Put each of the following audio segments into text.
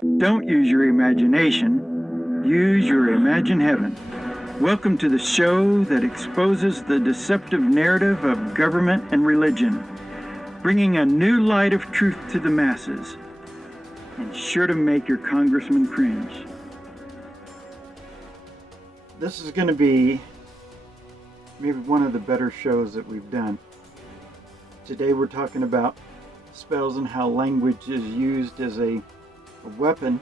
Don't use your imagination, use your imagine heaven. Welcome to the show that exposes the deceptive narrative of government and religion, bringing a new light of truth to the masses, and sure to make your congressman cringe. This is going to be maybe one of the better shows that we've done. Today we're talking about spells and how language is used as a weapon,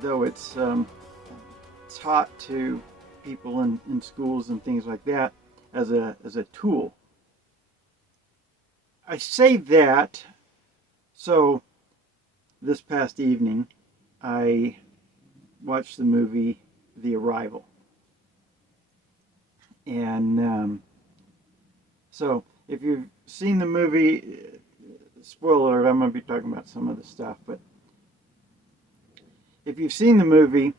though it's taught to people in schools and things like that as a tool. I say that, so this past evening I watched the movie The Arrival. And so if you've seen the movie, spoiler alert, I'm going to be talking about some of the stuff, but if you've seen the movie,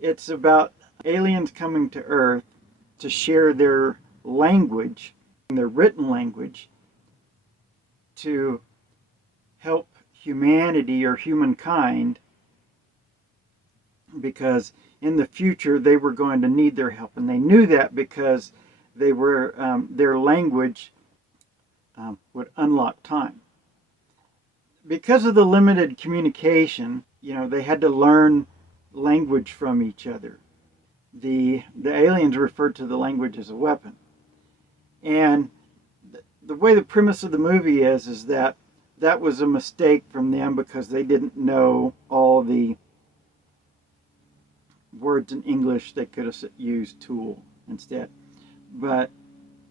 it's about aliens coming to Earth to share their language, their written language, to help humanity or humankind, because in the future they were going to need their help, and they knew that because they were their language would unlock time. Because of the limited communication, they had to learn language from each other. The aliens referred to the language as a weapon. And the way the premise of the movie is that was a mistake from them, because they didn't know all the words in English. They could have used tool instead. But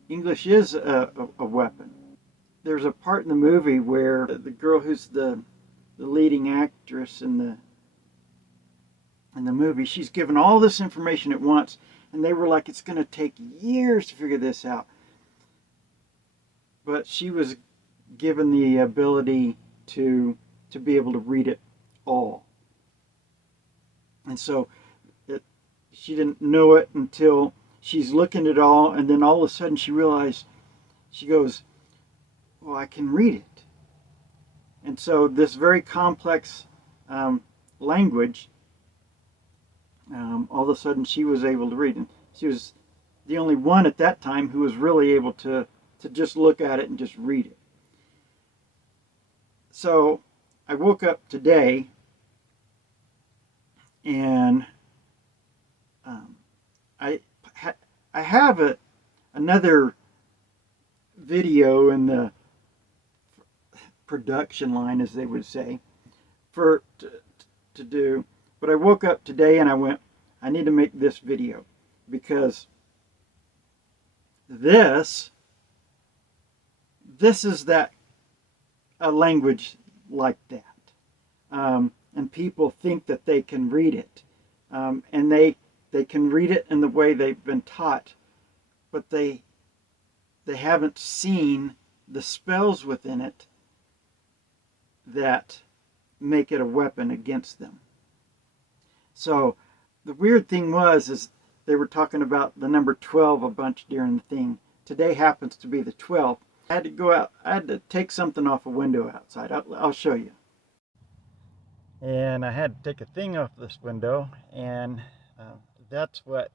English is a weapon. There's a part in the movie where the girl who's the leading actress in the movie, she's given all this information at once, and they were like, it's going to take years to figure this out. But she was given the ability to be able to read it all. And so she didn't know it until she's looking at it all, and then all of a sudden she realized, she goes, well, I can read it. And so this very complex language, all of a sudden she was able to read. And she was the only one at that time who was really able to just look at it and just read it. So I woke up today, and I have another video in the production line, as they would say, to do. But I woke up today and I went, I need to make this video, because this is a language like that. And people think that they can read it. And they can read it in the way they've been taught, but they haven't seen the spells within it that make it a weapon against them. So the weird thing is they were talking about the number 12 a bunch during the thing. Today happens to be the 12th. I had to go out. I had to take something off a window outside. I'll show you. And I had to take a thing off this window, and that's what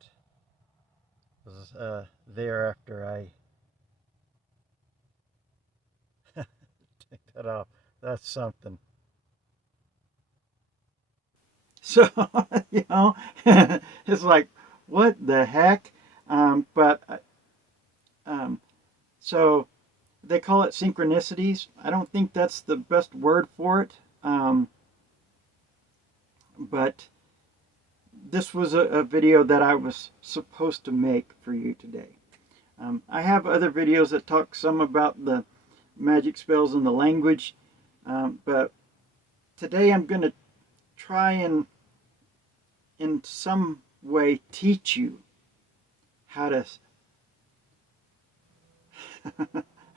was there after I take that off. That's something. So, it's like, what the heck? So they call it synchronicities. I don't think that's the best word for it. But this was a video that I was supposed to make for you today. I have other videos that talk some about the magic spells and the language, but today I'm going to try and in some way teach you how to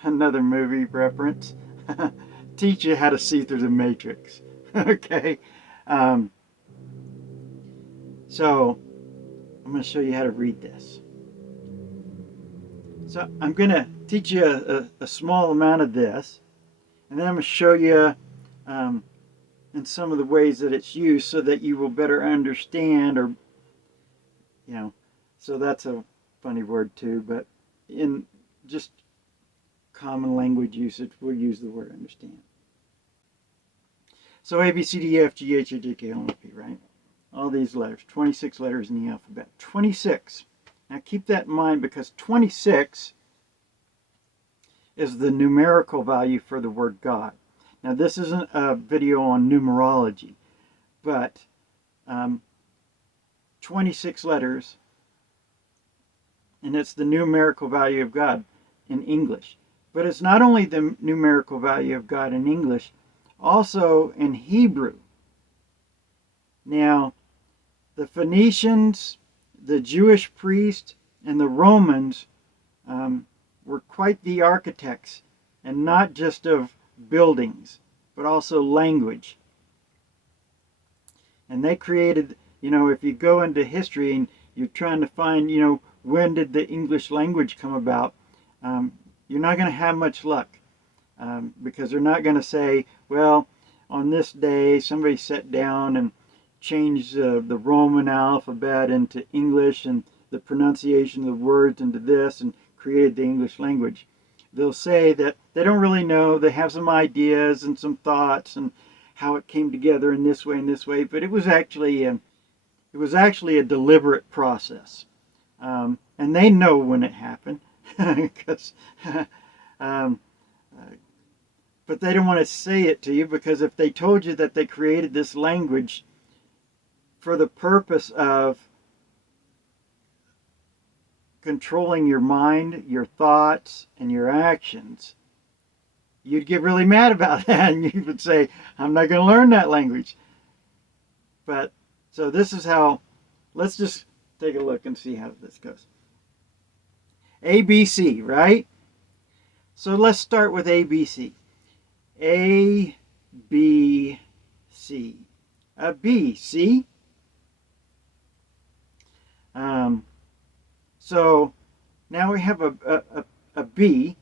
another movie reference teach you how to see through the matrix. Okay, so I'm going to show you how to read this. So I'm going to teach you a small amount of this, and then I'm going to show you and some of the ways that it's used so that you will better understand, or, so that's a funny word too, but in just common language usage, we'll use the word understand. So A, B, C, D, E, F, G, H, I, J, K, L, M, N, P, right? All these letters, 26 letters in the alphabet. 26. Now keep that in mind, because 26 is the numerical value for the word God. Now this isn't a video on numerology, but 26 letters, and it's the numerical value of God in English. But it's not only the numerical value of God in English, also in Hebrew. Now, the Phoenicians, the Jewish priests, and the Romans were quite the architects, and not just of buildings, but also language. And they created, if you go into history and you're trying to find, when did the English language come about, you're not going to have much luck, because they're not going to say, well, on this day somebody sat down and changed the Roman alphabet into English and the pronunciation of the words into this and created the English language. They'll say that they don't really know. They have some ideas and some thoughts and how it came together in this way, but it was actually a deliberate process, and they know when it happened, because. But they don't want to say it to you, because if they told you that they created this language for the purpose of controlling your mind, your thoughts, and your actions, you'd get really mad about that, and you would say, I'm not going to learn that language. But, so this is how, let's just take a look and see how this goes. ABC, right? So let's start with ABC. A, B, C. A B, see? So now we have a B,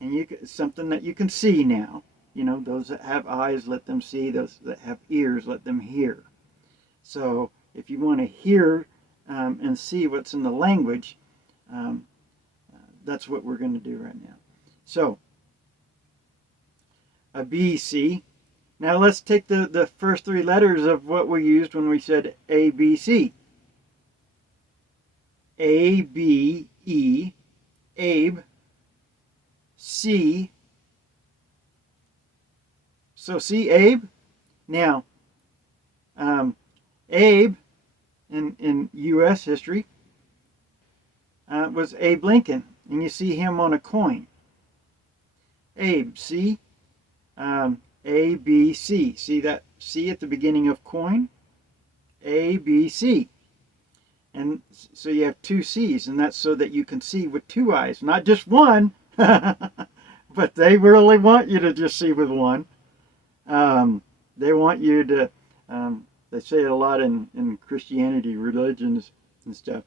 and something that you can see now. Those that have eyes, let them see. Those that have ears, let them hear. So if you want to hear and see what's in the language, that's what we're going to do right now. So a B, C. Now let's take the first three letters of what we used when we said A, B, C. A, B, E, Abe, C. So see Abe? Now, Abe in U.S. history was Abe Lincoln, and you see him on a coin. Abe, see? A, B, C. See that C at the beginning of coin? A, B, C. And so you have two C's, and that's so that you can see with two eyes, not just one. But they really want you to just see with one. They want you to, they say it a lot in Christianity, religions and stuff.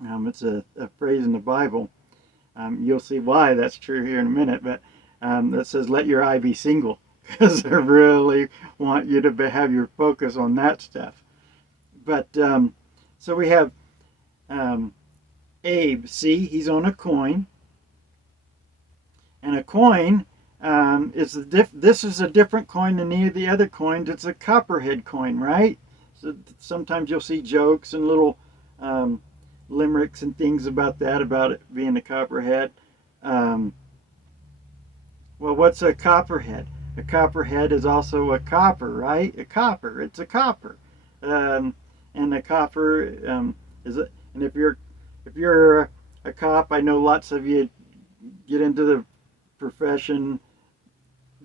It's a phrase in the Bible. You'll see why that's true here in a minute, but that says, let your eye be single, because they really want you to have your focus on that stuff. But, so we have Abe, see, he's on a coin, and a coin this is a different coin than any of the other coins. It's a copperhead coin, right? So sometimes you'll see jokes and little limericks and things about that, about it being a copperhead. Well, what's a copperhead? A copperhead is also a copper, right? A copper. It's a copper, and a copper is a. And if you're a cop, I know lots of you get into the profession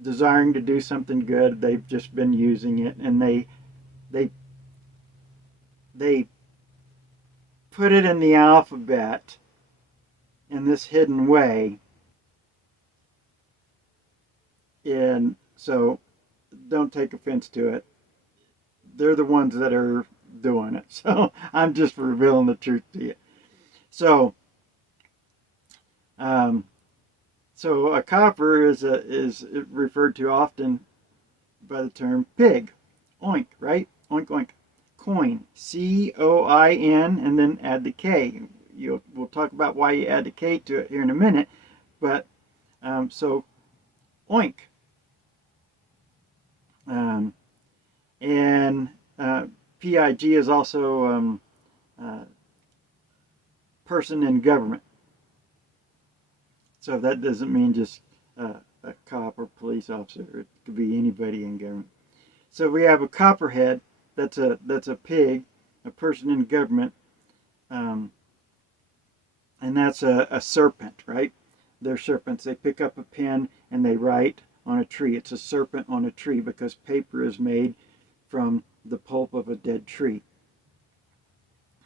desiring to do something good. They've just been using it, and they put it in the alphabet in this hidden way. And so don't take offense to it. They're the ones that are doing it. So I'm just revealing the truth to you. So so a copper is referred to often by the term pig. Oink, right? Oink, oink. Coin, C-O-I-N, and then add the K. We'll talk about why you add the K to it here in a minute, but so oink. And PIG is also person in government. So that doesn't mean just a cop or police officer. It could be anybody in government. So we have a copperhead. That's a pig, a person in government, and that's a serpent, right? They're serpents. They pick up a pen and they write on a tree. It's a serpent on a tree because paper is made from the pulp of a dead tree.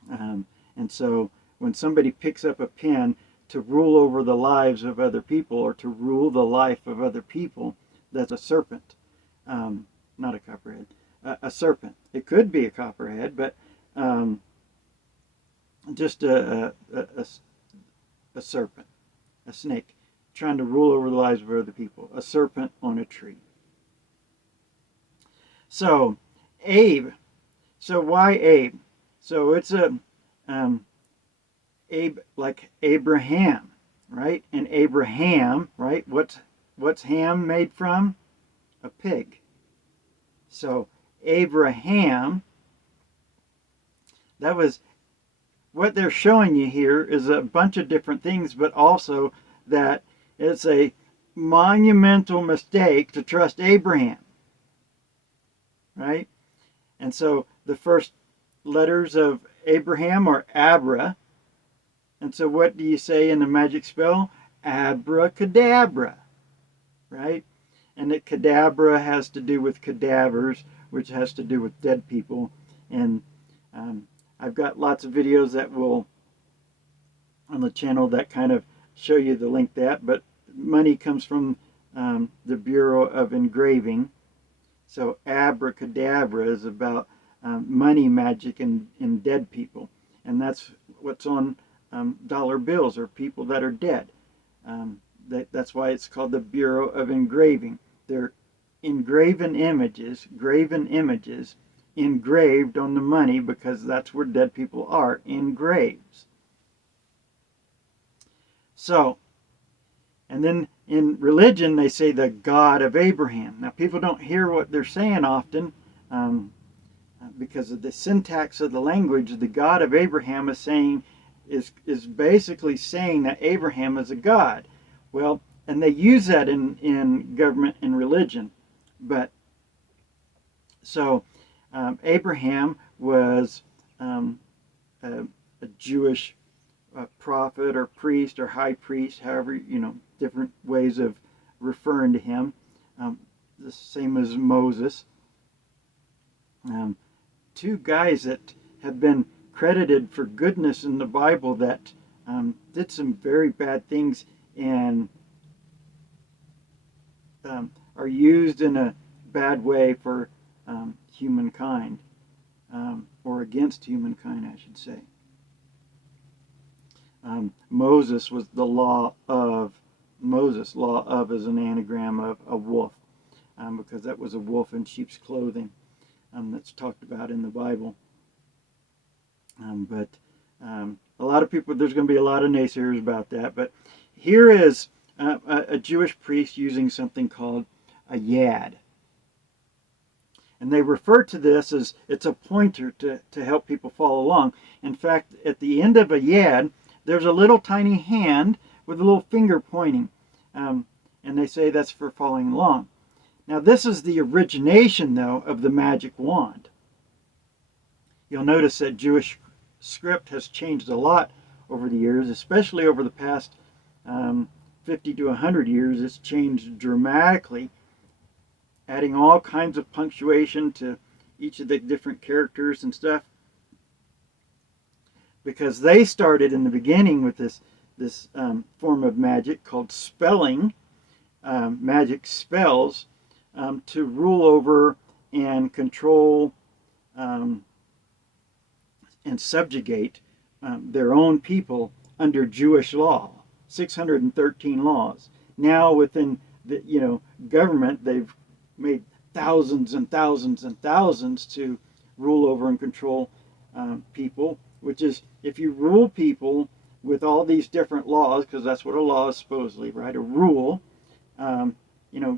And so when somebody picks up a pen to rule over the lives of other people or to rule the life of other people, that's a serpent. Not a copperhead. A serpent. It could be a copperhead, but just a serpent, a snake, trying to rule over the lives of other people. A serpent on a tree. So, Abe. So why Abe? So it's Abe, like Abraham, right? And Abraham, right? What's ham made from? A pig. So Abraham, that was what they're showing you here is a bunch of different things, but also that it's a monumental mistake to trust Abraham, right? And so the first letters of Abraham are Abra. And so what do you say in the magic spell? Abracadabra, right? And that cadabra has to do with cadavers, which has to do with dead people. And I've got lots of videos that will, on the channel, that kind of show you the link that. But money comes from the Bureau of Engraving. So abracadabra is about money magic in dead people. And that's what's on dollar bills, or people that are dead. That's why it's called the Bureau of Engraving. They're graven images engraved on the money, because that's where dead people are, in graves. So, and then in religion they say the God of Abraham. Now people don't hear what they're saying often because of the syntax of the language. The God of Abraham is basically saying that Abraham is a god. Well, and they use that in government and religion. But so Abraham was a Jewish prophet or priest or high priest, however, different ways of referring to him. The same as Moses. Two guys that have been credited for goodness in the Bible that did some very bad things and are used in a bad way for humankind, or against humankind, I should say. Moses was the law of Moses. Law of is an anagram of a wolf, because that was a wolf in sheep's clothing that's talked about in the Bible. But a lot of people, there's going to be a lot of naysayers about that. But here is a Jewish priest using something called a yad. And they refer to this as it's a pointer to help people follow along. In fact, at the end of a yad, there's a little tiny hand with a little finger pointing. And they say that's for following along. Now this is the origination, though, of the magic wand. You'll notice that Jewish script has changed a lot over the years, especially over the past 50 to 100 years. It's changed dramatically, adding all kinds of punctuation to each of the different characters and stuff, because they started in the beginning with this form of magic called spelling, magic spells, to rule over and control and subjugate their own people under Jewish law. 613 laws. Now within the government, they've made thousands and thousands and thousands to rule over and control people, which is if you rule people with all these different laws, because that's what a law is supposedly, right? A rule. Um, you know,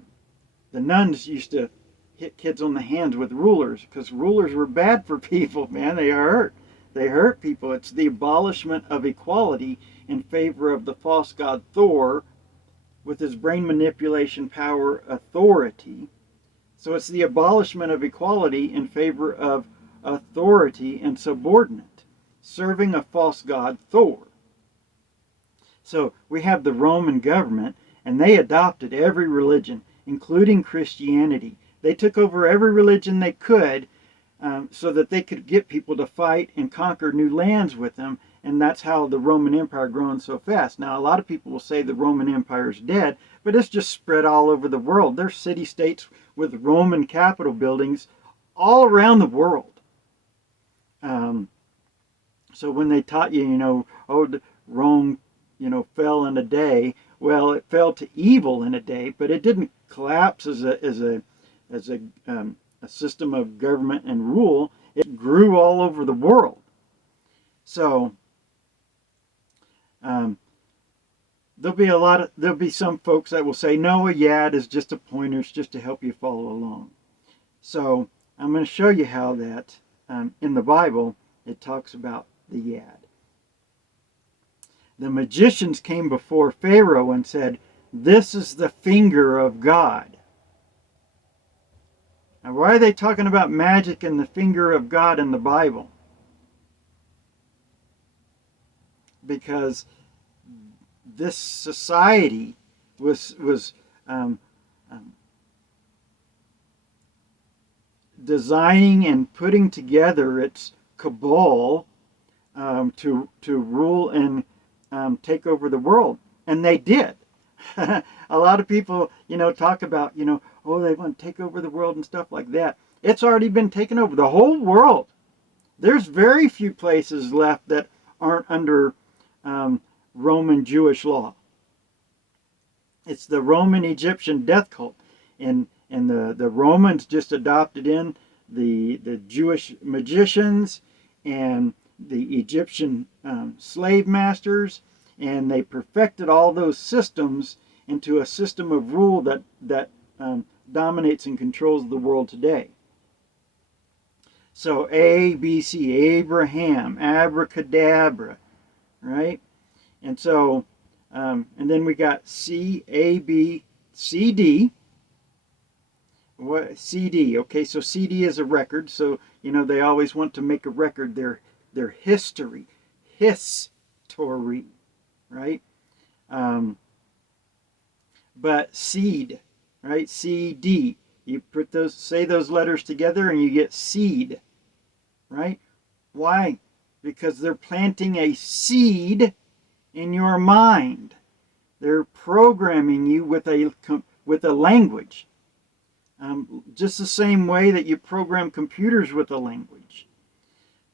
the nuns used to hit kids on the hands with rulers because rulers were bad for people, man. They hurt. They hurt people. It's the abolishment of equality in favor of the false god Thor with his brain manipulation power authority. So it's the abolishment of equality in favor of authority and subordinate, serving a false god Thor. So we have the Roman government, and they adopted every religion, including Christianity. They took over every religion they could so that they could get people to fight and conquer new lands with them, and that's how the Roman Empire grown so fast. Now, a lot of people will say the Roman Empire is dead, but it's just spread all over the world. There's city-states with Roman Capitol buildings all around the world. So when they taught you, oh, Rome, fell in a day. Well, it fell to evil in a day, but it didn't collapse as a system of government and rule. It grew all over the world. So there'll be some folks that will say, no, a yad is just a pointer, it's just to help you follow along. So I'm going to show you how that in the Bible it talks about the yad. The magicians came before Pharaoh and said, "This is the finger of God." Now, why are they talking about magic and the finger of God in the Bible? Because this society was designing and putting together its cabal to rule and take over the world, and they did. A lot of people, talk about, oh, they want to take over the world and stuff like that. It's already been taken over, the whole world. There's very few places left that aren't under Roman Jewish law. It's the Roman Egyptian death cult, and the Romans just adopted in the Jewish magicians and the Egyptian slave masters, and they perfected all those systems into a system of rule that dominates and controls the world today. So ABC, Abraham, abracadabra, right? And so, and then we got CABCD. What CD? Okay, so CD is a record. So they always want to make a record. Their history, right? But seed, right? CD. You say those letters together, and you get seed, right? Why? Because they're planting a seed in your mind. They're programming you with a language. Just the same way that you program computers with a language.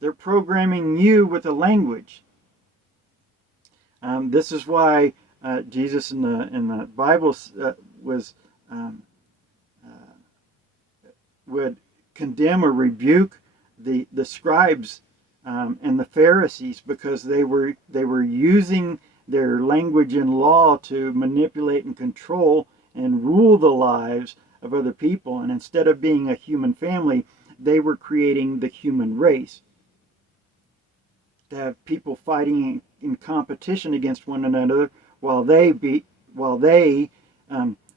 They're programming you with a language. This is why Jesus in the Bible would condemn or rebuke the scribes and the Pharisees, because they were using their language and law to manipulate and control and rule the lives of other people. And instead of being a human family, they were creating the human race, to have people fighting in competition against one another while they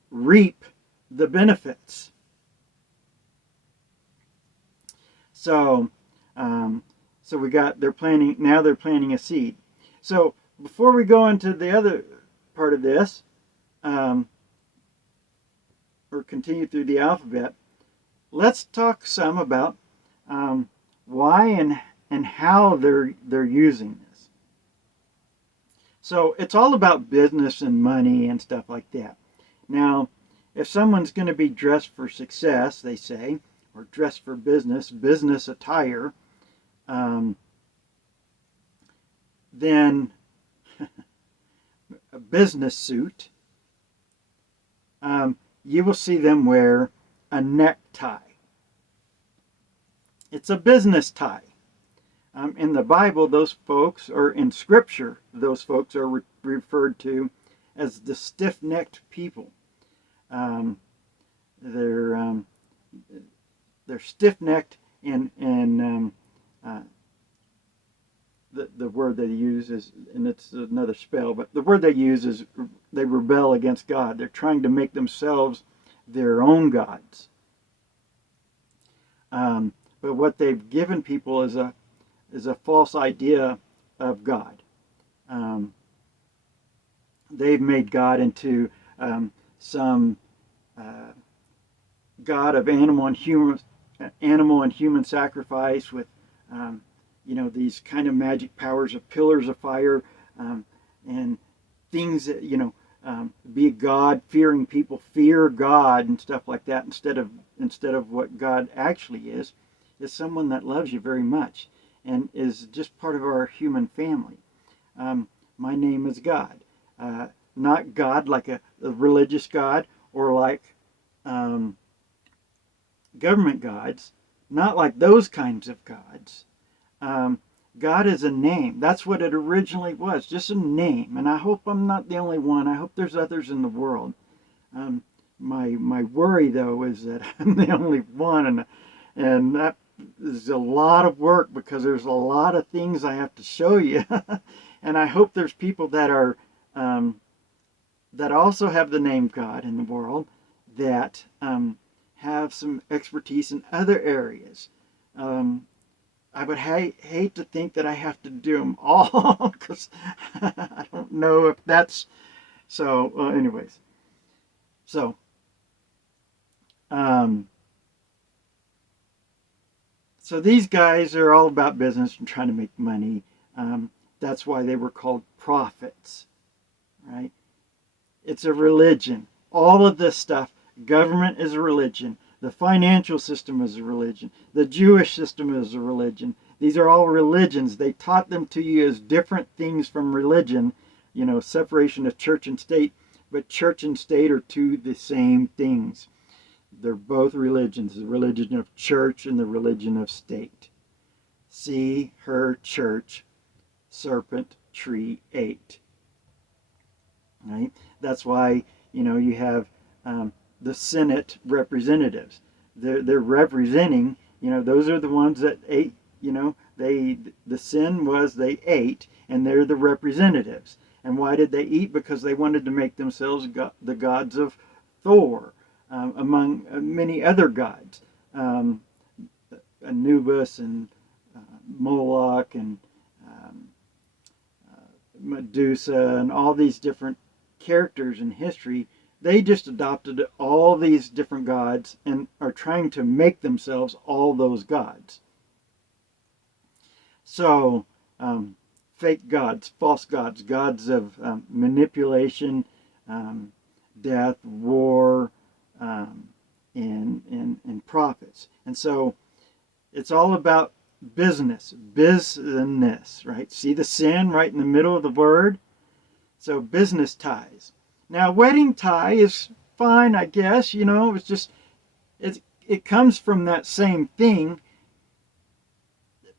reap the benefits. So they're planting a seed. So before we go into the other part of this, or continue through the alphabet, let's talk some about why and how they're using this. So it's all about business and money and stuff like that. Now, if someone's going to be dressed for success, they say, or dressed for business attire, then a business suit, you will see them wear a necktie. It's a business tie. In the Bible, those folks, or in Scripture, those folks are referred to as the stiff-necked people. Um, they're they're stiff-necked, and the word they use is, and it's another spell, but the word they use is they rebel against God. They're trying to make themselves their own gods. But what they've given people is a false idea of God. They've made God into some God of animal and human sacrifice with these kind of magic powers of pillars of fire, and things that be God, fearing people fear God and stuff like that, instead of what God actually is someone that loves you very much and is just part of our human family. My name is God. Not God like a religious God, or like government gods, not like those kinds of gods. God is a name. That's what it originally was, just a name. And I hope I'm not the only one. I hope there's others in the world. My worry, though, is that I'm the only one, and that is a lot of work, because there's a lot of things I have to show you. And I hope there's people that are that also have the name God in the world, that have some expertise in other areas. I would hate to think that I have to do them all, because I don't know if that's so. Anyways, so so these guys are all about business and trying to make money. That's why they were called prophets, right? It's a religion. All of this stuff, government is a religion. The financial system is a religion. The Jewish system is a religion. These are all religions. They taught them to you as different things from religion, separation of church and state. But church and state are two the same things. They're both religions, the religion of church and the religion of state. See her church, serpent tree ate. Right? That's why you have the Senate representatives. They're representing. Those are the ones that ate. The sin was they ate, and they're the representatives. And why did they eat? Because they wanted to make themselves the gods of Thor, among many other gods, Anubis and Moloch and Medusa and all these different characters in history. They just adopted all these different gods and are trying to make themselves all those gods. So, fake gods, false gods, gods of manipulation, death, war, and profits. And so it's all about business, right? See the sin right in the middle of the word? So business ties. Now, wedding tie is fine, I guess. It's just it comes from that same thing.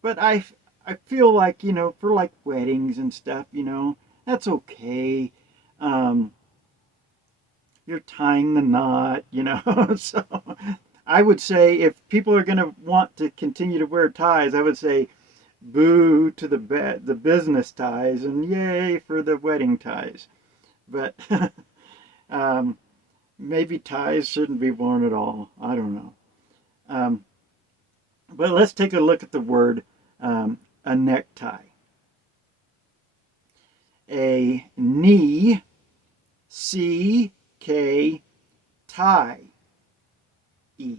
But I feel like for like weddings and stuff, that's okay. You're tying the knot, So I would say, if people are going to want to continue to wear ties, I would say boo to the business ties and yay for the wedding ties. But maybe ties shouldn't be worn at all. I don't know. But let's take a look at the word a necktie. A knee, C-K, tie, E.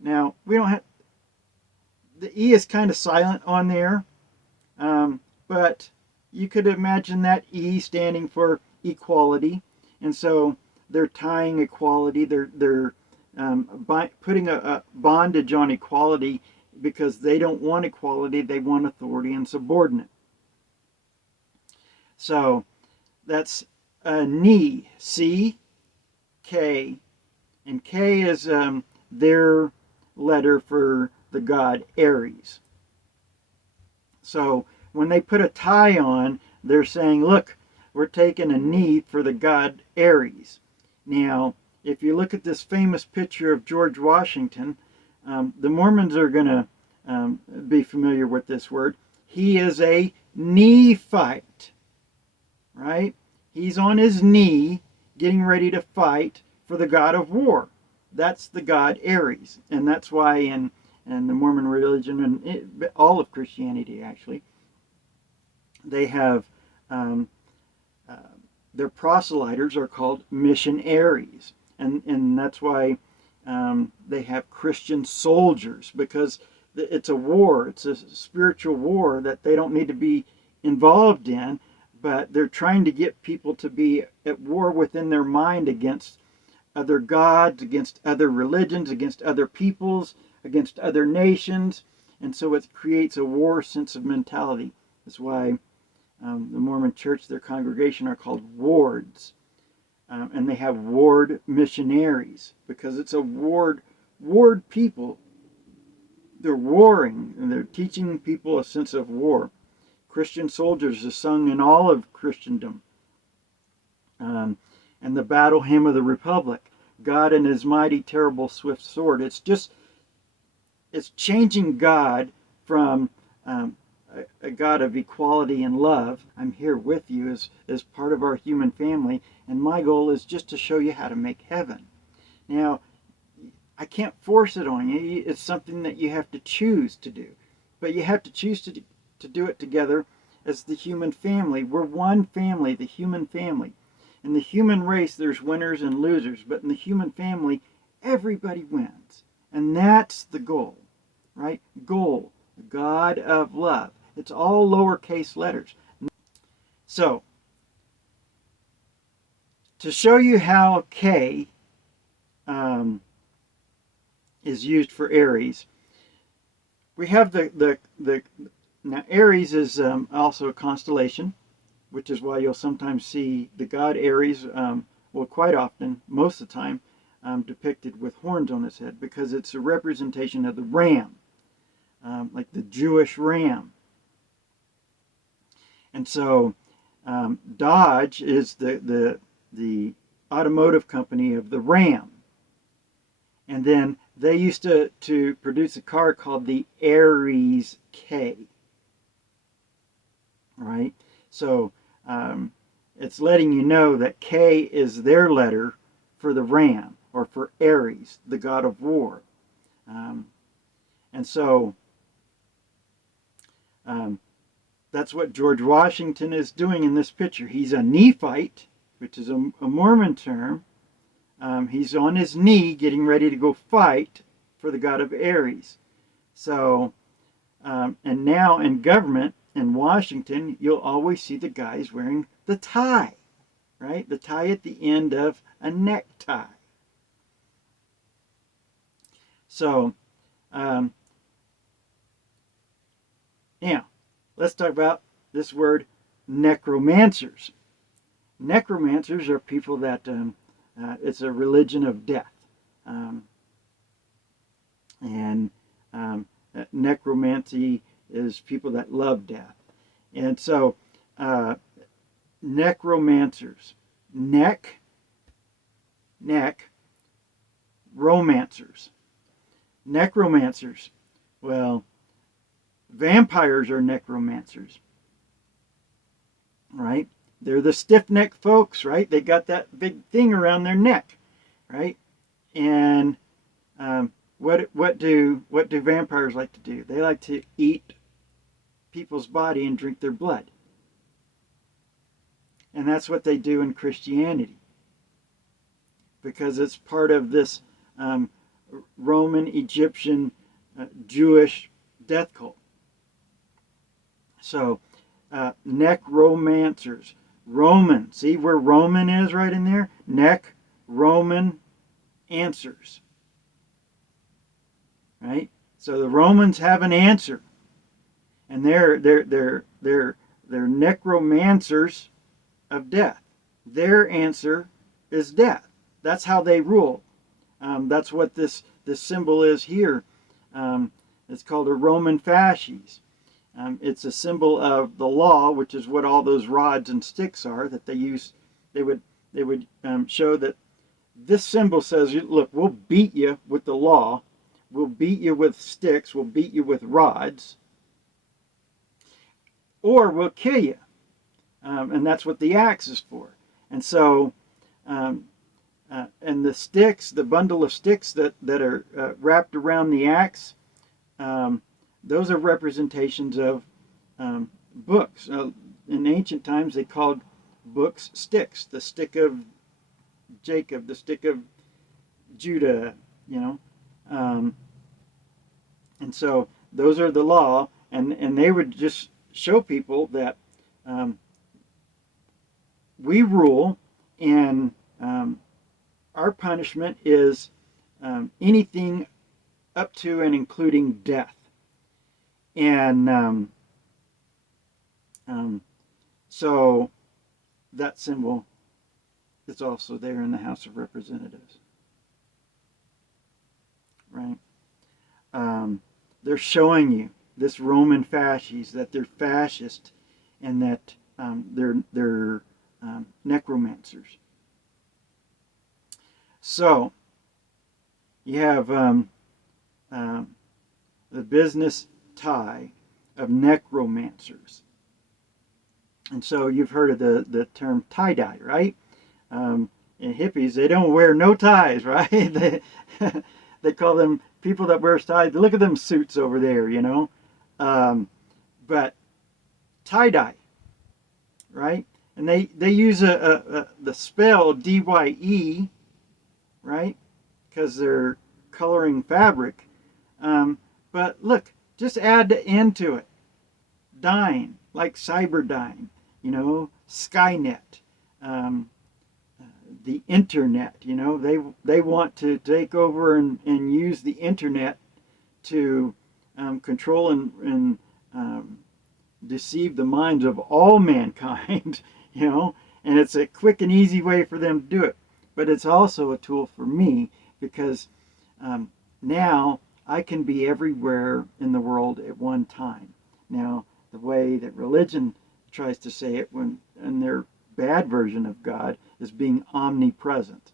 Now, we don't have, the E is kind of silent on there, but you could imagine that E standing for equality, and so they're tying equality. They're putting a bondage on equality, because they don't want equality. They want authority and subordinate. So that's a knee, C-K, And K is their letter for the god Ares. So when they put a tie on, they're saying, look, we're taking a knee for the god Ares. Now, if you look at this famous picture of George Washington, the Mormons are going to be familiar with this word. He is a Nephite, right? He's on his knee getting ready to fight for the god of war. That's the god Ares. And that's why in the Mormon religion and all of Christianity, actually, they have uh, their proselyters are called missionaries. And that's why they have Christian soldiers, because it's a war. It's a spiritual war that they don't need to be involved in, but they're trying to get people to be at war within their mind against other gods, against other religions, against other peoples, against other nations. And so it creates a war sense of mentality. That's why the Mormon church, their congregation, are called wards. And they have ward missionaries, because it's a ward people. They're warring, and they're teaching people a sense of war. Christian soldiers is sung in all of Christendom. And the battle hymn of the Republic, God and his mighty, terrible, swift sword. It's changing God from a God of equality and love. I'm here with you as part of our human family, and my goal is just to show you how to make heaven. Now, I can't force it on you. It's something that you have to choose to do. But you have to choose to do it together as the human family. We're one family, the human family. In the human race, there's winners and losers. But in the human family, everybody wins. And that's the goal, right? Goal, God of love. It's all lowercase letters. So, to show you how K is used for Aries, we have now Aries is also a constellation, which is why you'll sometimes see the god Aries, well, quite often, most of the time, depicted with horns on his head, because it's a representation of the ram, like the Jewish ram. And so Dodge is the automotive company of the Ram. And then they used to produce a car called the Aries K. Right? So it's letting you know that K is their letter for the Ram, or for Ares, the god of war. And so that's what George Washington is doing in this picture. He's a Nephite, which is a Mormon term. He's on his knee getting ready to go fight for the god of Ares. So, and now in government in Washington, you'll always see the guys wearing the tie, right? The tie at the end of a necktie. So, now, let's talk about this word necromancers. Necromancers are people that, it's a religion of death. And necromancy is people that love death. And so, necromancers, romancers. Necromancers, well, vampires are necromancers, right? They're the stiff-necked folks, right? They got that big thing around their neck, right? And what do vampires like to do? They like to eat people's body and drink their blood. And that's what they do in Christianity, because it's part of this Roman, Egyptian, Jewish death cult. So, necromancers. Roman. See where Roman is right in there? Neck, Roman, answers. Right? So the Romans have an answer. And they're necromancers of death. Their answer is death. That's how they rule. That's what this symbol is here. It's called a Roman fasces. It's a symbol of the law, which is what all those rods and sticks are that they use. They would show that this symbol says, look, we'll beat you with the law, we'll beat you with sticks, we'll beat you with rods, or we'll kill you. And that's what the axe is for. And so, and the sticks, the bundle of sticks that are wrapped around the axe, those are representations of books. In ancient times, they called books sticks. The stick of Jacob, the stick of Judah, you know. And so those are the law, and they would just show people that we rule, and our punishment is anything up to and including death. And so that symbol is also there in the House of Representatives, right? They're showing you this Roman fasces, that they're fascist, and that they're necromancers. So you have the business tie of necromancers. And so you've heard of the term tie-dye, right? And hippies, they don't wear no ties, right? They call them people that wear ties. Look at them suits over there, you know. But tie-dye, right? And they use the spell D-Y-E, right? Because they're coloring fabric. But look, just add the N to it. Dyeing, like cyberdyne, you know, Skynet, the internet, you know, they want to take over and use the internet to control and deceive the minds of all mankind, you know, and it's a quick and easy way for them to do it. But it's also a tool for me because now I can be everywhere in the world at one time. Now, the way that religion tries to say it when in their bad version of God is being omnipresent.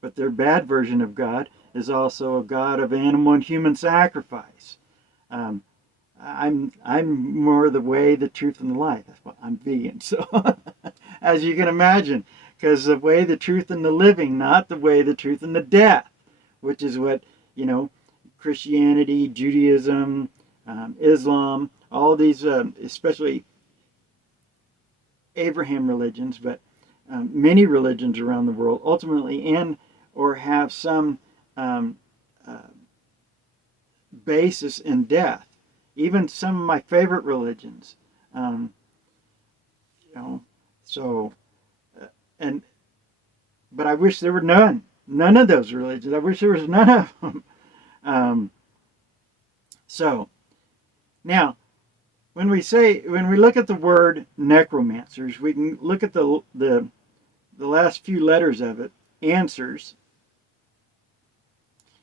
But their bad version of God is also a God of animal and human sacrifice. I'm more the way, the truth, and the life. That's why I'm vegan. So, as you can imagine, because the way, the truth, and the living, not the way, the truth, and the death, which is what, you know, Christianity, Judaism, Islam, all these, especially Abraham religions, but many religions around the world ultimately end or have some basis in death. Even some of my favorite religions, you know. So, but I wish there were none of those religions. I wish there was none of them. So, now, when we look at the word necromancers, we can look at the last few letters of it, answers,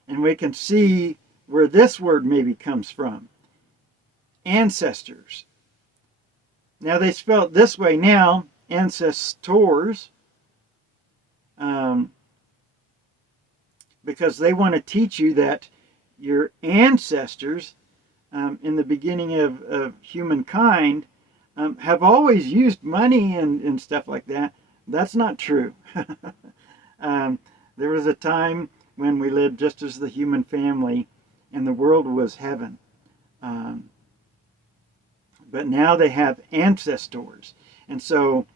and we can see where this word maybe comes from. Ancestors. Now they spell it this way now, ancestors, because they want to teach you that your ancestors in the beginning of humankind have always used money and stuff like that. That's not true. There was a time when we lived just as the human family and the world was heaven. But now they have ancestors. And so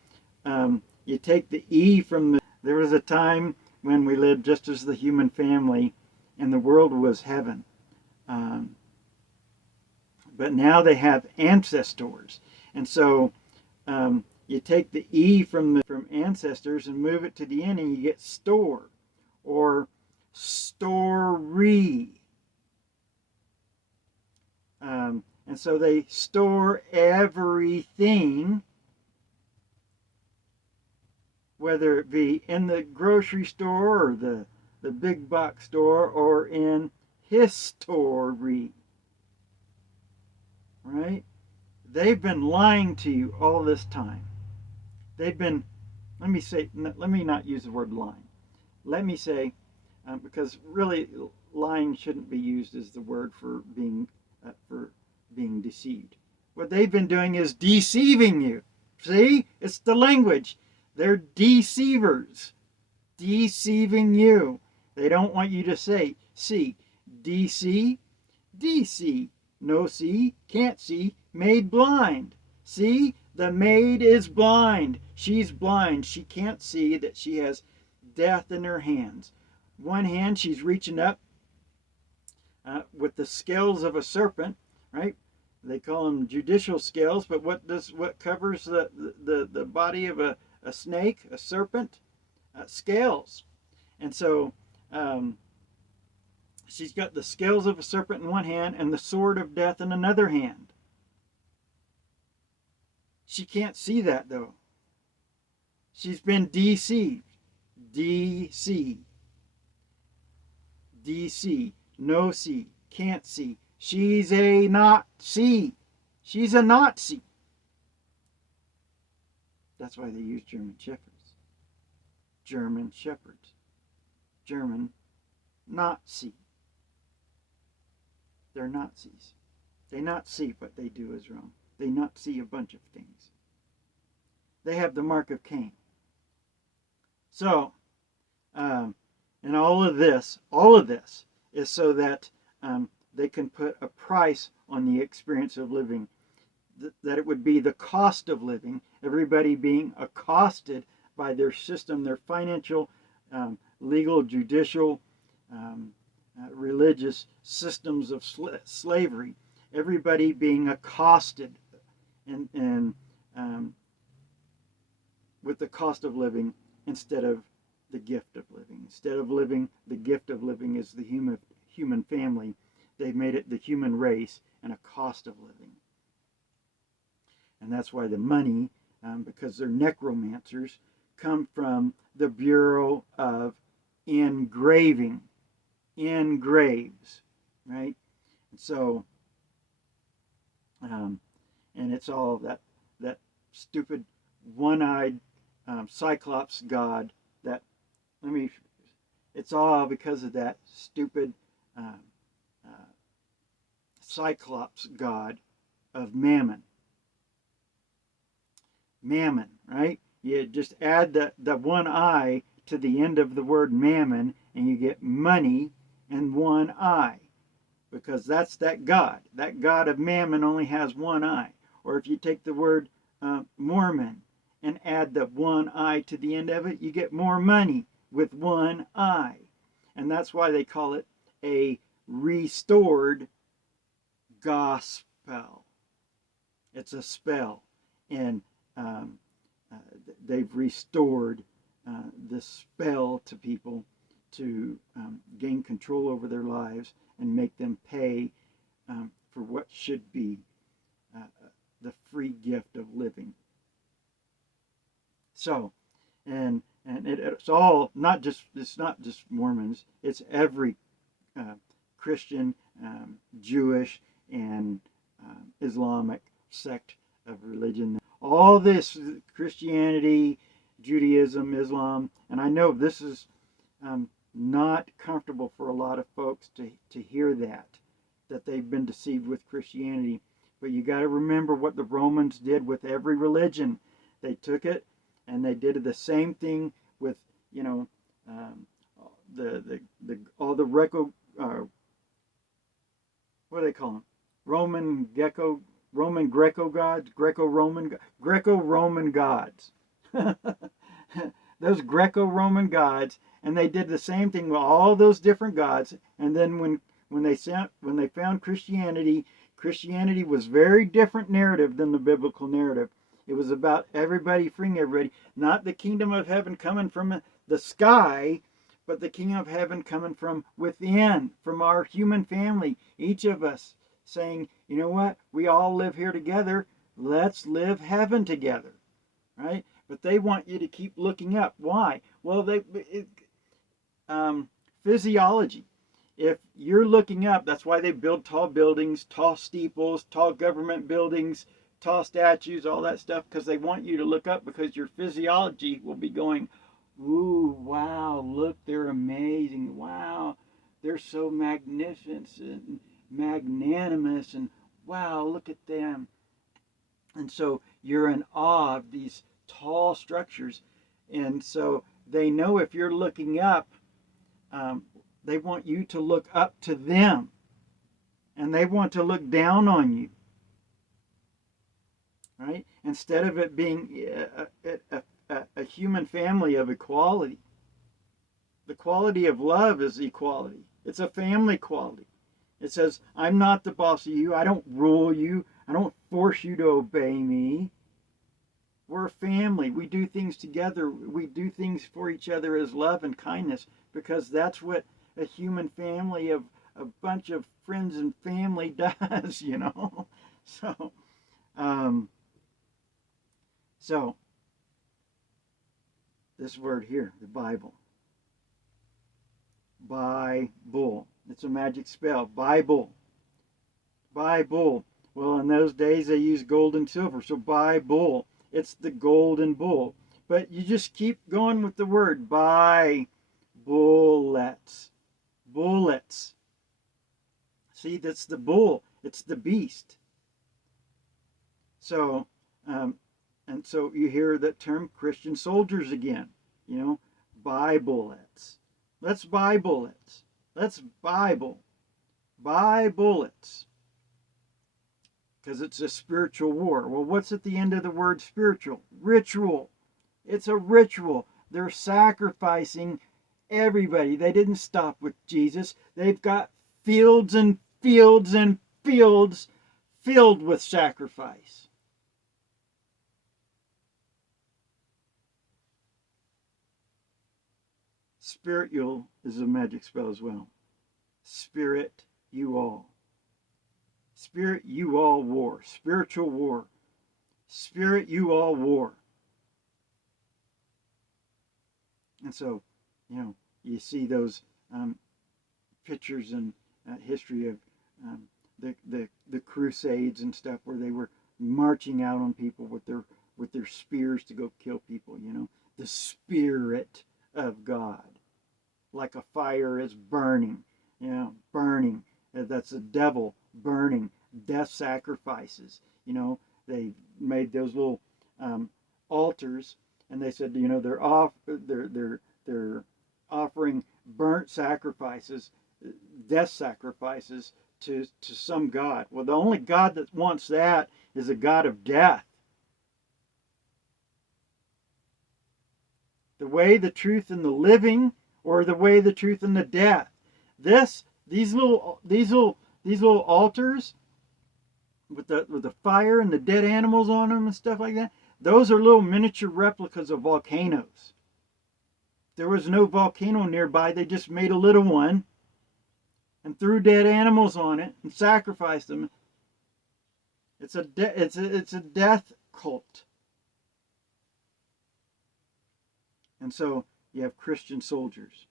you take the E from there was a time when we lived just as the human family and the world was heaven. But now they have ancestors. And so you take the E from ancestors and move it to the N and you get store or story. And so they store everything whether it be in the grocery store or the big box store or in history, right? They've been lying to you all this time. They've been, let me not use the word lying. Let me say, because really lying shouldn't be used as the word for being deceived. What they've been doing is deceiving you. See, it's the language. They're deceivers, deceiving you. They don't want you to say see. DC, DC, no see, can't see, made blind. See, the maid is blind. She's blind. She can't see that she has death in her hands. One hand she's reaching up with the scales of a serpent, right? They call them judicial scales, but what covers the body of a snake, a serpent? Scales. And so she's got the scales of a serpent in one hand and the sword of death in another hand. She can't see that though. She's been deceived. DC. DC. No see. Can't see. She's a Nazi. She's a Nazi. That's why they use German shepherds. German shepherds. German Nazi. They're Nazis. They not see what they do is wrong. They not see a bunch of things. They have the mark of Cain. So, and all of this is so that they can put a price on the experience of living, that it would be the cost of living, everybody being accosted by their system, their financial, legal, judicial, religious systems of slavery, everybody being accosted and with the cost of living instead of the gift of living. Instead of living the gift of living as the human family, they've made it the human race and a cost of living. And that's why the money, because they're necromancers, come from the Bureau of Engraving. Engraves, right? And so, and it's all that stupid one-eyed Cyclops god it's all because of that stupid Cyclops god of Mammon. Mammon, right? You just add the one eye to the end of the word mammon and you get money and one eye, because that's that god. That god of Mammon only has one eye. Or if you take the word Mormon and add the one eye to the end of it, you get more money with one eye. And that's why they call it a restored gospel. It's a spell. And they've restored the spell to people to gain control over their lives and make them pay for what should be the free gift of living. So, and it's all it's not just Mormons, it's every Christian, Jewish, and Islamic sect of religion. All this Christianity, Judaism, Islam, and I know this is not comfortable for a lot of folks to hear that they've been deceived with Christianity. But you got to remember what the Romans did with every religion. They took it and they did the same thing with, all the what do they call them? Roman Greco-Roman gods. Those Greco-Roman gods, and they did the same thing with all those different gods. And then when they found Christianity, Christianity was very different narrative than the biblical narrative. It was about everybody freeing everybody, not the kingdom of heaven coming from the sky, but the kingdom of heaven coming from within, from our human family, each of us saying, you know what, we all live here together, let's live heaven together, right? but they want you to keep looking up. Why? Well, um, physiology. If you're looking up, that's why they build tall buildings, tall steeples, tall government buildings, tall statues, all that stuff, because they want you to look up, because your physiology will be going, ooh, wow, look, they're amazing. Wow, they're so magnificent and magnanimous, and wow, look at them. And so you're in awe of these tall structures. And so they know if you're looking up, um, they want you to look up to them, and they want to look down on you, right? Instead of it being a human family of equality. The quality of love is equality. It's a family quality. It says, I'm not the boss of you. I don't rule you. I don't force you to obey me. We're a family. We do things together. We do things for each other as love and kindness, because that's what a human family of a bunch of friends and family does, you know. So, um, so this word here, the Bible, Bible. It's a magic spell. Bible, Bible. Well, in those days they used gold and silver, so Bible. It's the golden bull. But you just keep going with the word by bullets. Bullets. See, that's the bull. It's the beast. So, and so you hear that term Christian soldiers again. You know, buy bullets. Let's buy bullets. Let's Bible. Buy bullets. Because it's a spiritual war. Well, what's at the end of the word spiritual? Ritual. It's a ritual. They're sacrificing everybody. They didn't stop with Jesus. They've got fields and fields and fields filled with sacrifice. Spiritual is a magic spell as well. Spirit, you all. Spirit, you all war. Spiritual war. Spirit, you all war. And so, you know, you see those pictures in history of the Crusades and stuff, where they were marching out on people with their spears to go kill people. You know, the Spirit of God, like a fire, is burning. You know, burning. That's the devil burning. Death sacrifices. You know, they made those little altars, and they said, you know, they're offering burnt sacrifices, death sacrifices to some god. Well, the only God that wants that is a God of death. The way, the truth, and the living, or the way, the truth, and the death. These little altars with the fire and the dead animals on them and stuff like that. Those are little miniature replicas of volcanoes. There was no volcano nearby. They just made a little one and threw dead animals on it and sacrificed them. It's a death cult. And so you have Christian soldiers.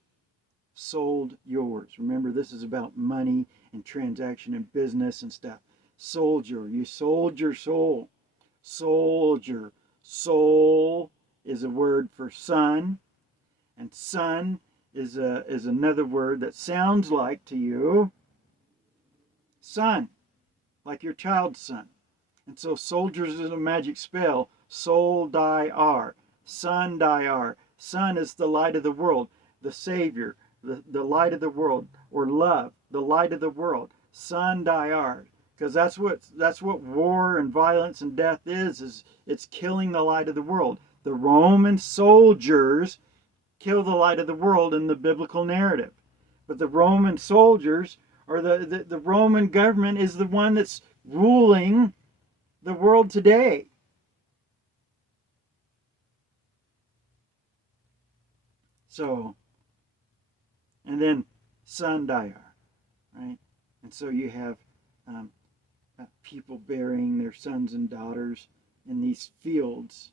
Sold yours. Remember, this is about money and transaction and business and stuff. Soldier. You sold your soul. Soldier. Soul is a word for son, and son is another word that sounds like to you son, like your child's son. And so soldiers is a magic spell. Sol die ar. Son die ar. Son is the light of the world, the Savior, the light of the world, or love, the light of the world. Son die ar. Because that's what war and violence and death is it's killing the light of the world. The Roman soldiers kill the light of the world in the biblical narrative. But the Roman soldiers, or the Roman government, is the one that's ruling the world today. So, and then Sandayar, right? And so you have people burying their sons and daughters in these fields.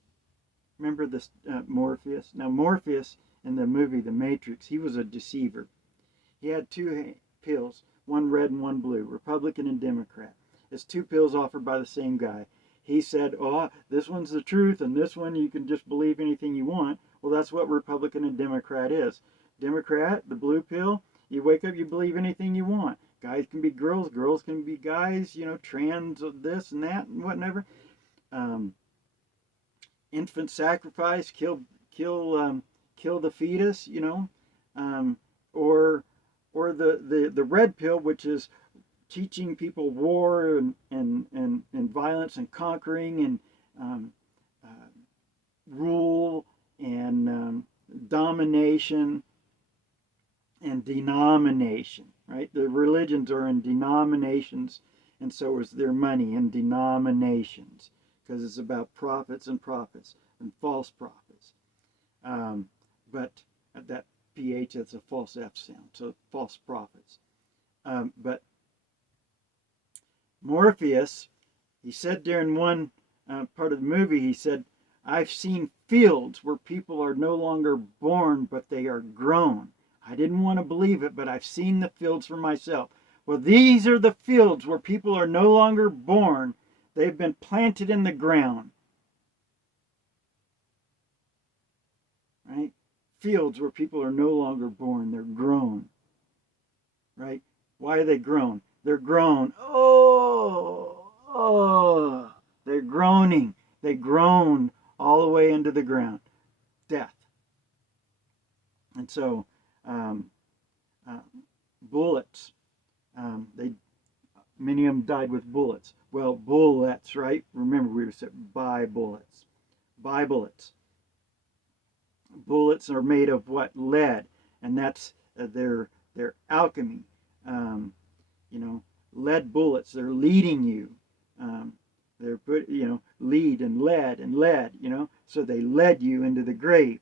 Remember this Morpheus? Now Morpheus in the movie The Matrix, he was a deceiver. He had two pills, one red and one blue, Republican and Democrat. It's two pills offered by the same guy. He said, oh, this one's the truth, and this one you can just believe anything you want. Well, that's what Republican and Democrat is. Democrat, the blue pill, you wake up, you believe anything you want. Guys can be girls, girls can be guys, trans, this and that and whatever. Infant sacrifice, kill the fetus, or the red pill, which is teaching people war and violence and conquering and rule and domination and denomination, right? The religions are in denominations, and so is their money in denominations, because it's about prophets and false prophets. But that PH, that's a false F sound, so false prophets. But Morpheus, he said during one part of the movie, he said, I've seen fields where people are no longer born, but they are grown. I didn't want to believe it, but I've seen the fields for myself. Well, these are the fields where people are no longer born. They've been planted in the ground. Right? Fields where people are no longer born. They're grown. Right? Why are they grown? They're grown. Oh, they're groaning. They groan all the way into the ground. Death. And so, bullets. Many of them died with bullets. Well, bullets, right? Remember, we said buy bullets. Buy bullets. Bullets are made of what? Lead, and that's their alchemy. Lead bullets. They're leading you. They're put, lead and lead, so they led you into the grave.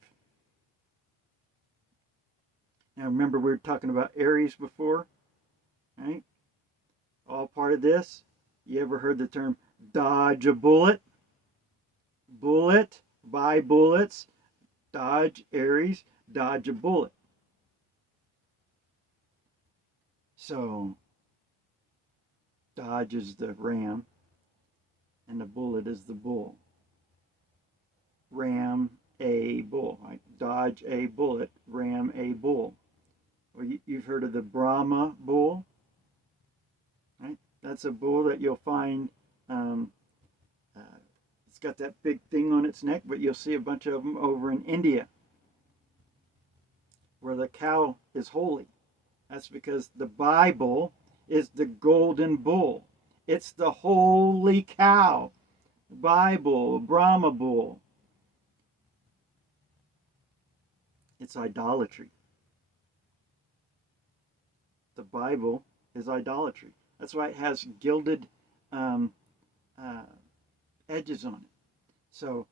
Now remember, we were talking about Aries before, right? All part of this. You ever heard the term dodge a bullet? Bullet, buy bullets, dodge Aries, dodge a bullet. So, dodge is the ram, and the bullet is the bull. Ram a bull. Right? Dodge a bullet, ram a bull. Well, you've heard of the Brahma bull, right? That's a bull that you'll find. It's got that big thing on its neck, but you'll see a bunch of them over in India, where the cow is holy. That's because the Bible is the golden bull. It's the holy cow. Bible, Brahma bull. It's idolatry. The Bible is idolatry. That's why it has gilded edges on it. So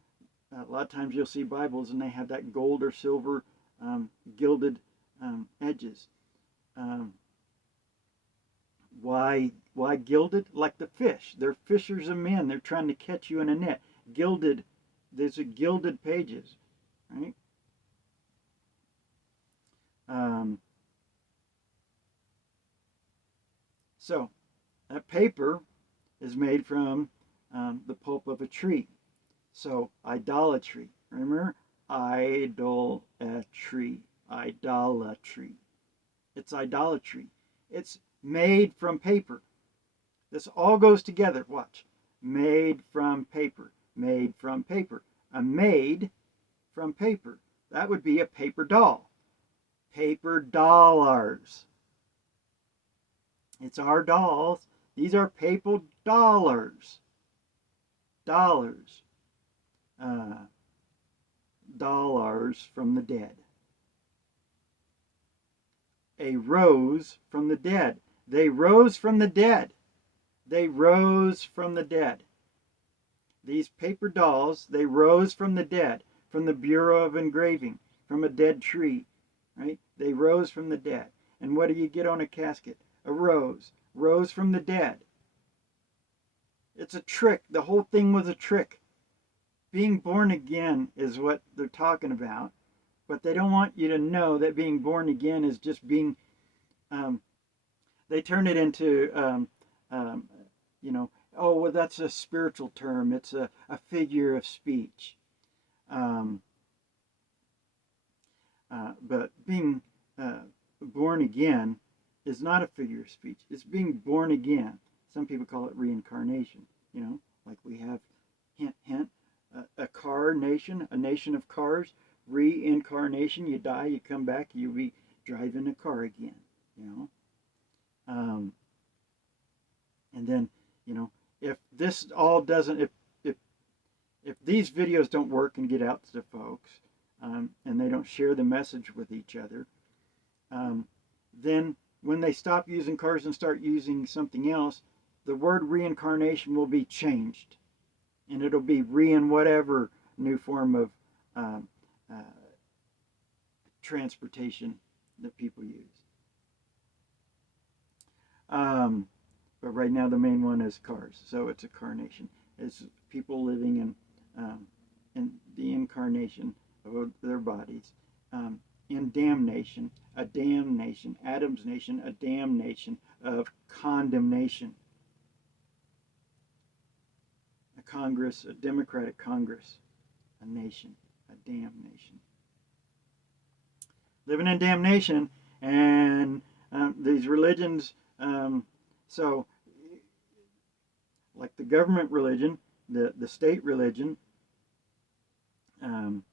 a lot of times you'll see Bibles and they have that gold or silver gilded edges. Why gilded? Like the fish. They're fishers of men. They're trying to catch you in a net. Gilded. There's a gilded pages, right? So that paper is made from the pulp of a tree. So idolatry. Remember? Idolatry. Idolatry. It's idolatry. It's made from paper. This all goes together. Watch. Made from paper. Made from paper. A made from paper. That would be a paper doll. Paper dollars. It's our dolls. These are paper dollars. Dollars. Dollars from the dead. A rose from the dead. They rose from the dead. They rose from the dead. These paper dolls, they rose from the dead, from the Bureau of Engraving, from a dead tree, right? They rose from the dead. And what do you get on a casket? A rose. Rose from the dead. It's a trick. The whole thing was a trick. being born again is what they're talking about, but they don't want you to know that being born again is just being. Um, they turn it into, um, you know, oh well, that's a spiritual term. It's a figure of speech. Um, but being uh, born again is not a figure of speech. It's being born again. Some people call it reincarnation. You know, like we have, hint, hint, a car nation, a nation of cars. Reincarnation. You die, you come back, you be driving a car again. You know, um, and then you know if this all doesn't, if these videos don't work and get out to folks, and they don't share the message with each other, um, then when they stop using cars and start using something else, the word reincarnation will be changed, and it'll be in whatever new form of um, uh, transportation that people use. Um, but right now, the main one is cars, so it's a carnation. It's people living in the incarnation of their bodies. In damnation, a damnation, Adam's nation, a damnation of condemnation. A Congress, a Democratic Congress, a nation, a damnation. Living in damnation, and these religions, so like the government religion, the state religion, um,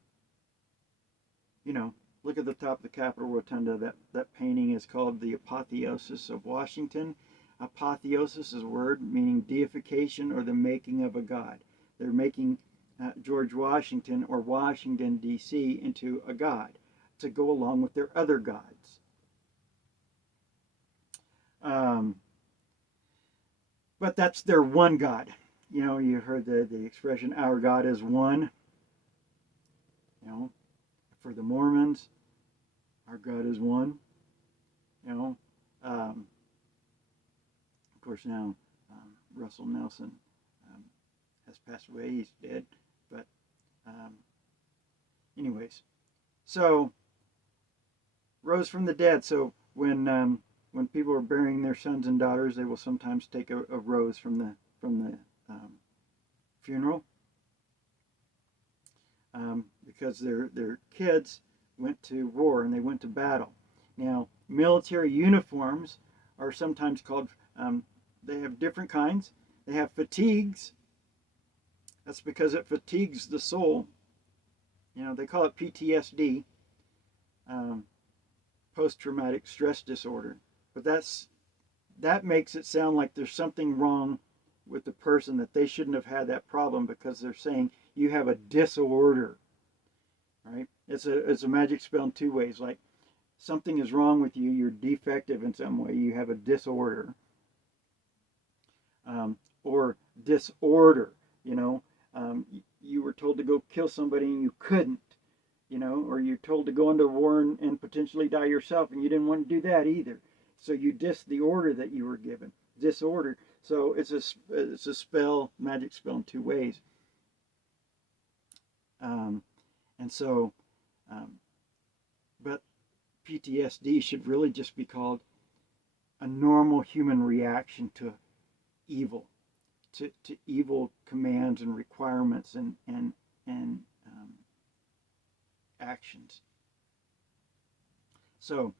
you know, look at the top of the Capitol Rotunda. That painting is called the Apotheosis of Washington. Apotheosis is a word meaning deification or the making of a god. They're making George Washington or Washington, D.C. into a god to go along with their other gods. Um, but that's their one god. You know, you heard the expression, our God is one. You know, for the Mormons, our God is one. You know, of course now Russell Nelson um, has passed away. He's dead. But um, anyways, so rose from the dead. So when people are burying their sons and daughters, they will sometimes take a rose from the funeral, because their kids went to war and they went to battle. Now, military uniforms are sometimes called. They have different kinds. They have fatigues. That's because it fatigues the soul. You know, they call it PTSD, um, post-traumatic stress disorder. But that makes it sound like there's something wrong with the person, that they shouldn't have had that problem, because they're saying you have a disorder, right? It's a magic spell in two ways. Like something is wrong with you, you're defective in some way, you have a disorder, or disorder. You know, you were told to go kill somebody and you couldn't. You know, or you're told to go into war and potentially die yourself, and you didn't want to do that either. So you diss the order that you were given. Disorder. So it's a spell, magic spell in two ways. Um, and so, um, but PTSD should really just be called a normal human reaction to evil, to evil commands and requirements and actions. So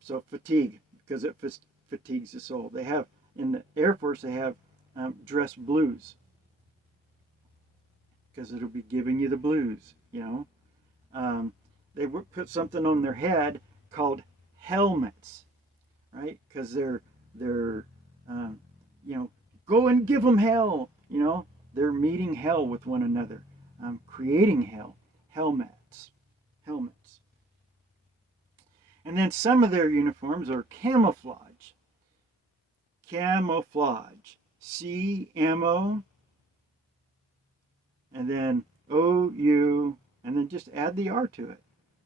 so fatigue, because it fatigues the soul. They have in the Air Force, they have dress blues, because it'll be giving you the blues. You know, they would put something on their head called helmets, right? Because they're um, you know, go and give them hell. You know, they're meeting hell with one another, creating hell. Helmets, helmets. And then some of their uniforms are camouflage. Camouflage. C-M-O, and then O-U, and then just add the R to it,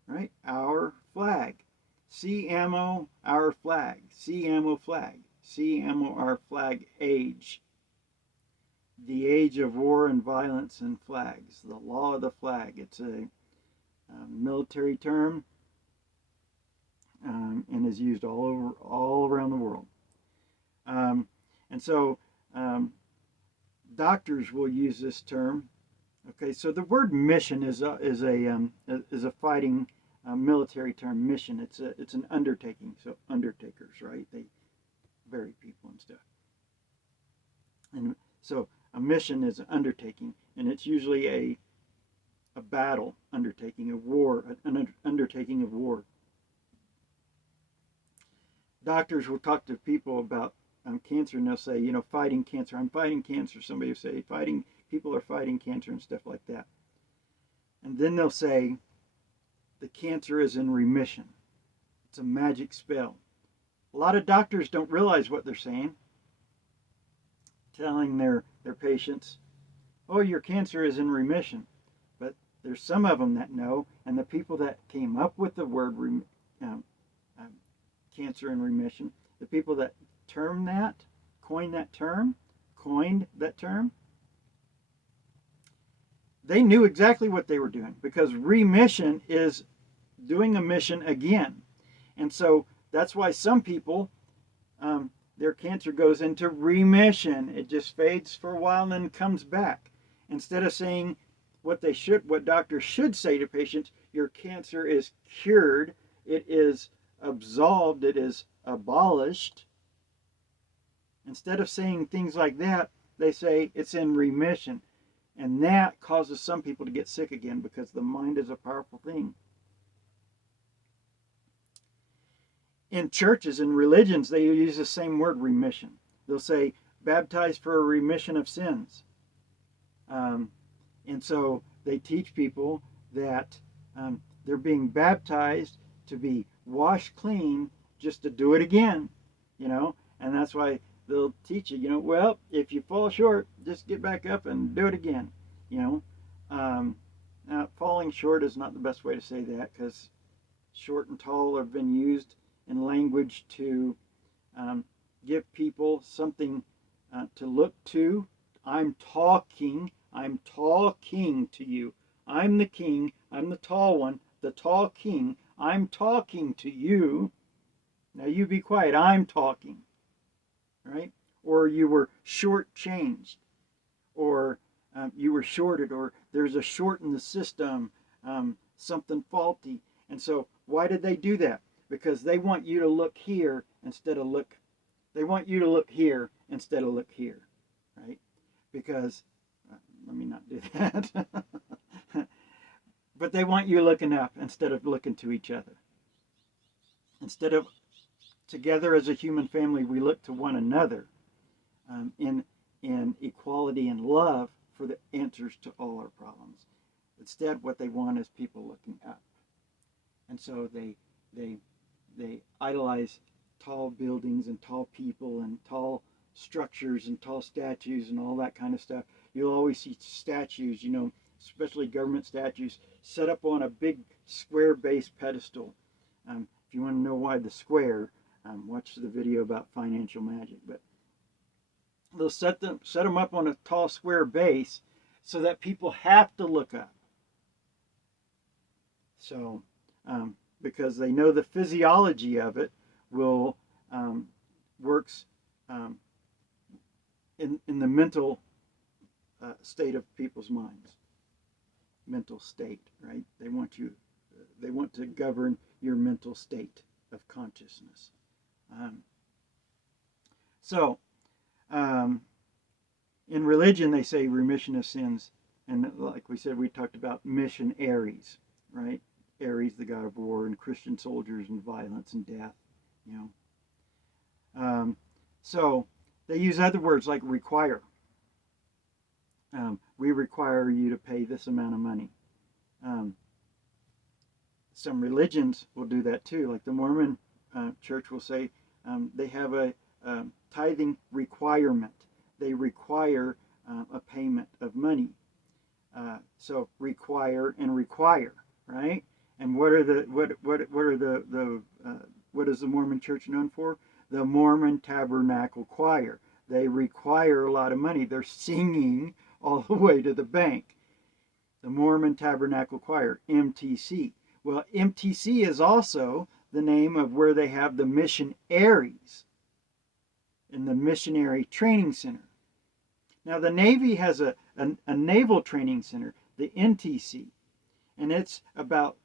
right? Our flag. C-M-O, our flag. C-M-O flag. C-M-O, our flag age. the age of war and violence and flags, the law of the flag. It's a military term and is used all around the world. Um, and so doctors will use this term. Okay, so the word mission is a fighting military term. Mission. It's an undertaking. So undertakers, right? They bury people and stuff. And so a mission is an undertaking, and it's usually a battle undertaking, a war, an undertaking of war. Doctors will talk to people about cancer, and they'll say, you know, fighting cancer. I'm fighting cancer. Somebody will say, fighting people are fighting cancer and stuff like that. And then they'll say, the cancer is in remission. It's a magic spell. A lot of doctors don't realize what they're saying, telling their patients, oh, your cancer is in remission. But there's some of them that know, and the people that came up with the word um, um, cancer in remission, the people that coined that term, they knew exactly what they were doing, because remission is doing a mission again. And so that's why some people, their cancer goes into remission. It just fades for a while and then comes back. Instead of saying what doctors should say to patients, your cancer is cured, it is absolved, it is abolished. Instead of saying things like that, they say it's in remission. And that causes some people to get sick again, because the mind is a powerful thing. In churches and religions, they use the same word, remission. They'll say, baptized for a remission of sins. And so they teach people that they're being baptized to be washed clean, just to do it again, you know. And that's why they'll teach you, you know, well, if you fall short, just get back up and do it again, you know. Now, falling short is not the best way to say that, because short and tall have been used in language to give people something to look to. I'm talking to you. I'm the king. I'm the tall one, the tall king. I'm talking to you. Now you be quiet. I'm talking. Right? Or you were shortchanged, or you were shorted, or there's a short in the system, something faulty. And so why did they do that? Because they want you to look here instead of look. They want you to look here instead of look here, right? Because let me not do that. But they want you looking up instead of looking to each other. Instead of together as a human family, we look to one another in equality and love for the answers to all our problems. Instead, what they want is people looking up, and so they idolize tall buildings and tall people and tall structures and tall statues and all that kind of stuff. You'll always see statues, you know, especially government statues, set up on a big square base pedestal. If you want to know why the square, watch the video about financial magic. But they'll set them up on a tall square base so that people have to look up. So, because they know the physiology of it will works in the mental state of people's minds. Mental state, right? They want to govern your mental state of consciousness. So, in religion, they say remission of sins, and like we said, we talked about mission Ares, right? Ares, the god of war, and Christian soldiers, and violence and death, you know. So they use other words like require. We require you to pay this amount of money. Some religions will do that too, like the Mormon church will say they have a tithing requirement. They require a payment of money. So require and require, right? And what is the Mormon church known for? The Mormon Tabernacle Choir. They require a lot of money. They're singing all the way to the bank. The Mormon Tabernacle Choir, MTC. Well, MTC is also the name of where they have the missionaries in the Missionary Training Center. Now, the Navy has a Naval Training Center, the NTC, and it's about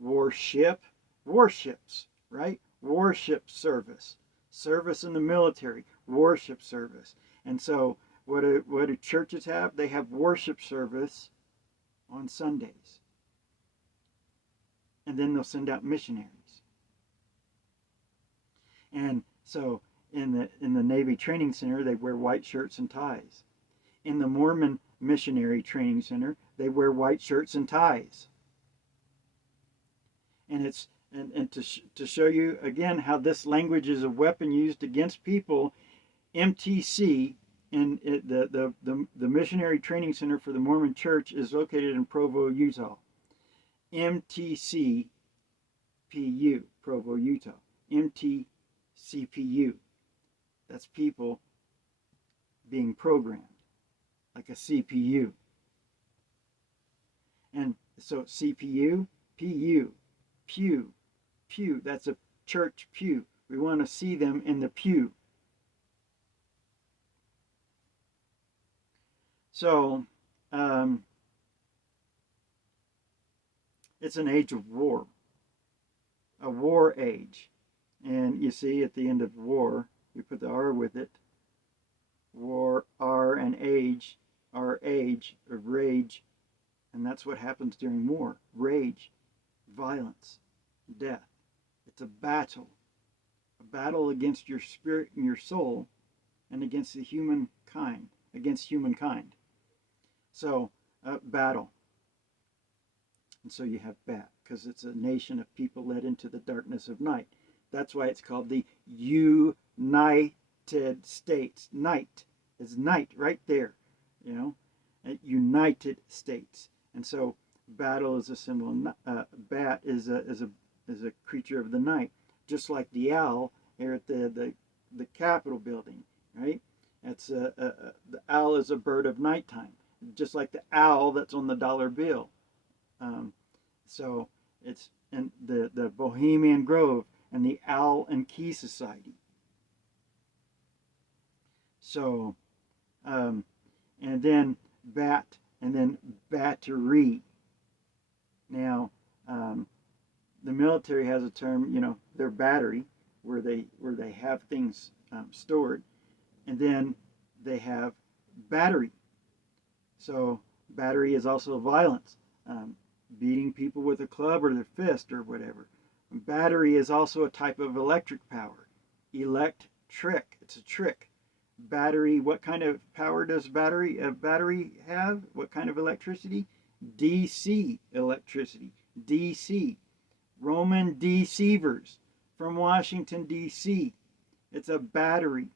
warships, right? Warship service, service in the military, warship service. And so, what do churches have? They have worship service on Sundays, and then they'll send out missionaries. And so, in the Navy Training Center, they wear white shirts and ties. In the Mormon Missionary Training Center, they wear white shirts and ties. And it's to show you again how this language is a weapon used against people. MTC and the Missionary Training Center for the Mormon Church is located in Provo, Utah. MTCPU, Provo, Utah. MTCPU. That's people being programmed like a CPU. And so CPU, PU, pew, that's a church pew. We want to see them in the pew. So, it's an age of war, a war age. And you see at the end of war, we put the R with it. War, R, and age, our age of rage. And that's what happens during war. Rage, violence, death. It's a battle against your spirit and your soul and against humankind. So, battle. And so you have bat, because it's a nation of people led into the darkness of night. That's why it's called the United States. Night is night right there, United States. And so battle is a symbol. Bat is a creature of the night, just like the owl here at the Capitol building, right? That's the owl is a bird of nighttime, just like the owl that's on the dollar bill. So it's in the Bohemian Grove and the Owl and Key Society. So, and then bat, and then battery. Now, the military has a term, their battery, where they have things stored, and then they have battery. So battery is also violence, beating people with a club or their fist or whatever. Battery is also a type of electric power. Electric, it's a trick. Battery, what kind of power does a battery have? What kind of electricity? DC electricity. DC. Roman deceivers from Washington, D.C. It's a battery.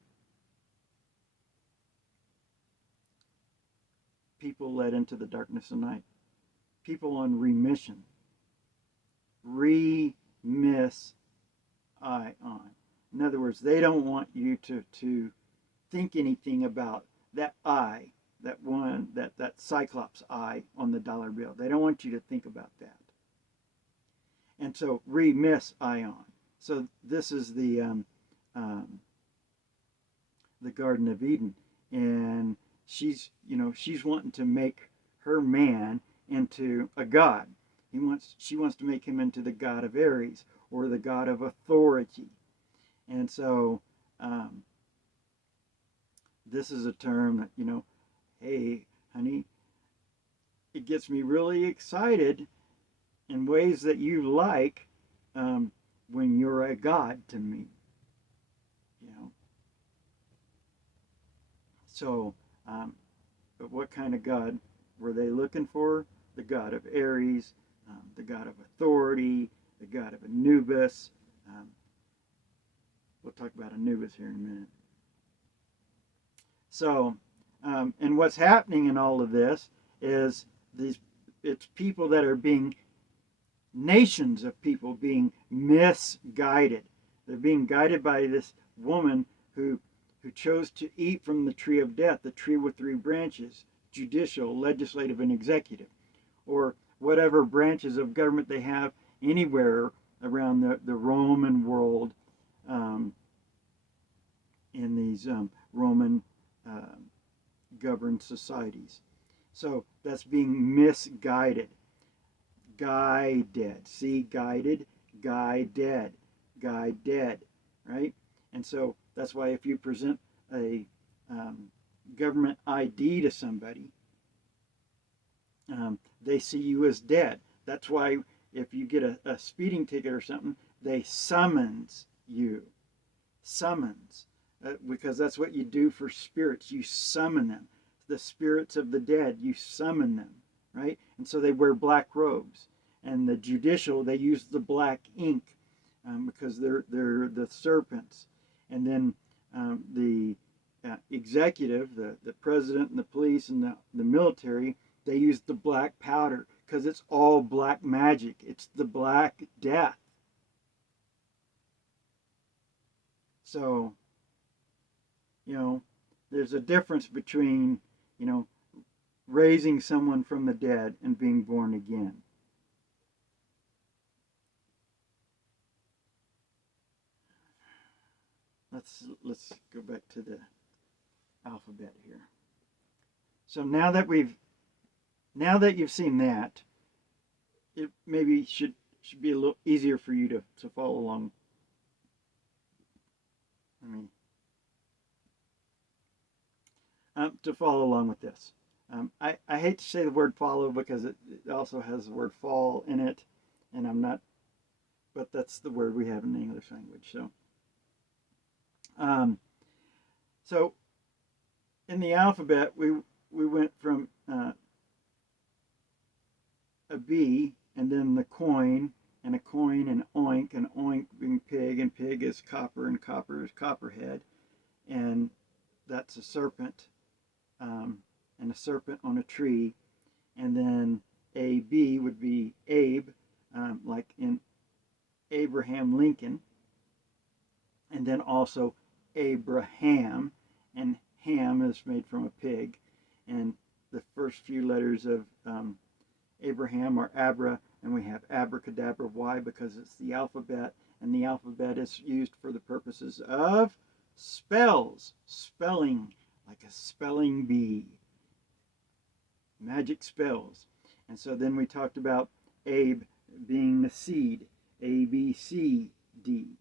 People led into the darkness of night. People on remission. Remiss ion. In other words, they don't want you to think anything about that eye, that Cyclops eye on the dollar bill. They don't want you to think about that. And so remiss ion. So this is the Garden of Eden, and she's wanting to make her man into a god. She wants to make him into the god of Ares, or the god of authority. And so this is a term that, hey, honey, it gets me really excited in ways that you like when you're a god to me. So, but what kind of god were they looking for? The god of Ares, the god of authority, the god of Anubis. We'll talk about Anubis here in a minute. So, and what's happening in all of this is it's people that are being, nations of people being misguided. They're being guided by this woman who who chose to eat from the tree of death, the tree with three branches, judicial, legislative, and executive, or whatever branches of government they have anywhere around the Roman world, um, in these Roman uh, governed societies. So that's being misguided. Guided. See, guided, guided, guided, right? And so that's why if you present a government ID to somebody, they see you as dead. That's why if you get a speeding ticket or something, they summons you. Summons. Because that's what you do for spirits. You summon them. The spirits of the dead, you summon them, right? And so they wear black robes. And the judicial, they use the black ink because they're the serpents. And then the executive, the president and the police and the military, they use the black powder because it's all black magic. It's the black death. So, there's a difference between, raising someone from the dead and being born again. Let's go back to the alphabet here. So now that you've seen that, it maybe should be a little easier for you to follow along. To follow along with this. I hate to say the word follow because it also has the word fall in it, and I'm not, but that's the word we have in the English language. So in the alphabet, we went from a B, and then the coin, and a coin, and oink being pig, and pig is copper, and copper is copperhead, and that's a serpent. And a serpent on a tree, and then a B would be Abe, like in Abraham Lincoln, and then also Abraham, and ham is made from a pig, and the first few letters of Abraham are Abra, and we have abracadabra. Why? Because it's the alphabet, and the alphabet is used for the purposes of spells, spelling, like a spelling bee, magic spells. And so then we talked about Abe being the seed, A, B, C, D,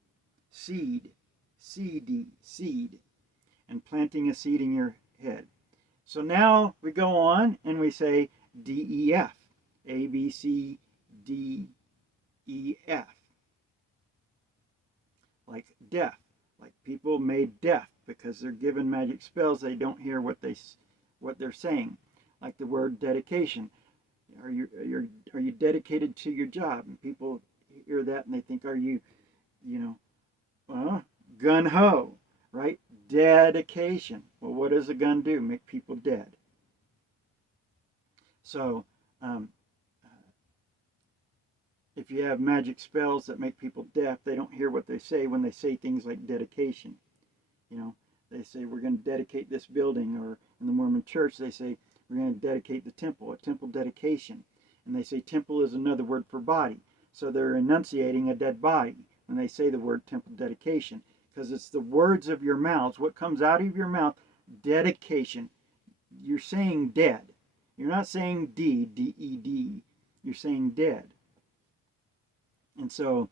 seed, C, D, seed, and planting a seed in your head. So now we go on and we say D, E, F, A, B, C, D, E, F, like deaf, like people made deaf because they're given magic spells. They don't hear what they're saying, like the word dedication. Are you dedicated to your job? And people hear that and they think, are you gun ho, right? Dedication. Well, what does a gun do? Make people dead. So if you have magic spells that make people deaf, they don't hear what they say when they say things like dedication. They say we're going to dedicate this building, or in the Mormon church they say we're going to dedicate the temple, a temple dedication. And they say temple is another word for body. So they're enunciating a dead body when they say the word temple dedication, because it's the words of your mouths, what comes out of your mouth, dedication. You're saying dead. You're not saying D-E-D. You're saying dead. And so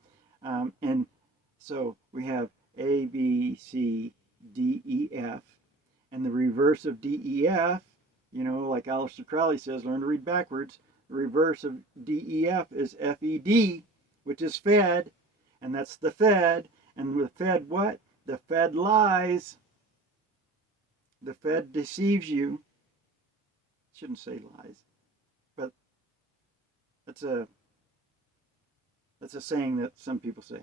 we have A, B, C, D, E, F, and the reverse of D, E, F, like Aleister Crowley says, learn to read backwards. The reverse of D, E, F is F, E, D, which is fed, and that's the Fed. And the Fed what? The Fed lies. The Fed deceives you. Shouldn't say lies, but that's a saying that some people say.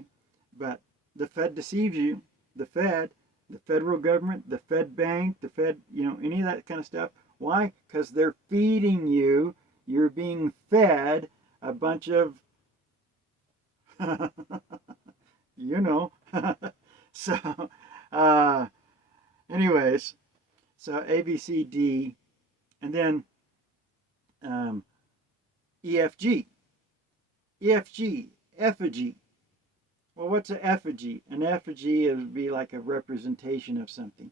But the Fed deceives you. The Fed, the federal government, the Fed bank, the Fed, any of that kind of stuff. Why? Because they're feeding you. You're being fed a bunch of, so, Anyways, so A, B, C, D, and then um, E, F, G. E, F, G, effigy. Well, what's an effigy? An effigy would be like a representation of something,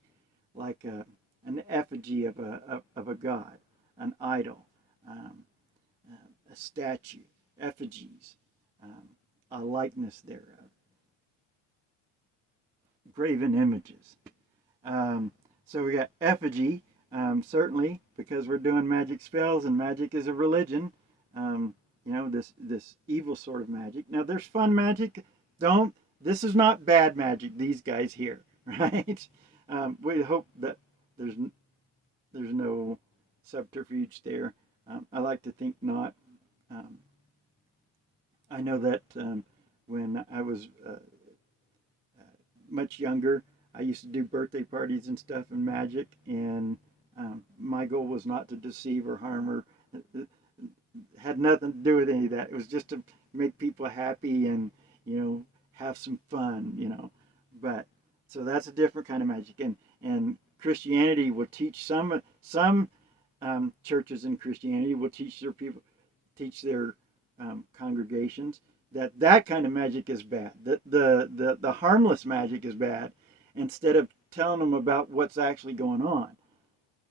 like an effigy of a god, an idol, um, a statue, effigies, um, a likeness thereof, graven images. Um, so we got effigy, certainly because we're doing magic spells and magic is a religion. Um, this evil sort of magic. Now there's fun magic. Don't. This is not bad magic. These guys here, right? We hope that there's there's no subterfuge there. I like to think not. Um, I know that when I was much younger, I used to do birthday parties and stuff and magic, and my goal was not to deceive or harm or had nothing to do with any of that. It was just to make people happy and have some fun. But so that's a different kind of magic, and Christianity will teach some churches in Christianity will teach their people teach their congregations that kind of magic is bad. The harmless magic is bad. Instead of telling them about what's actually going on,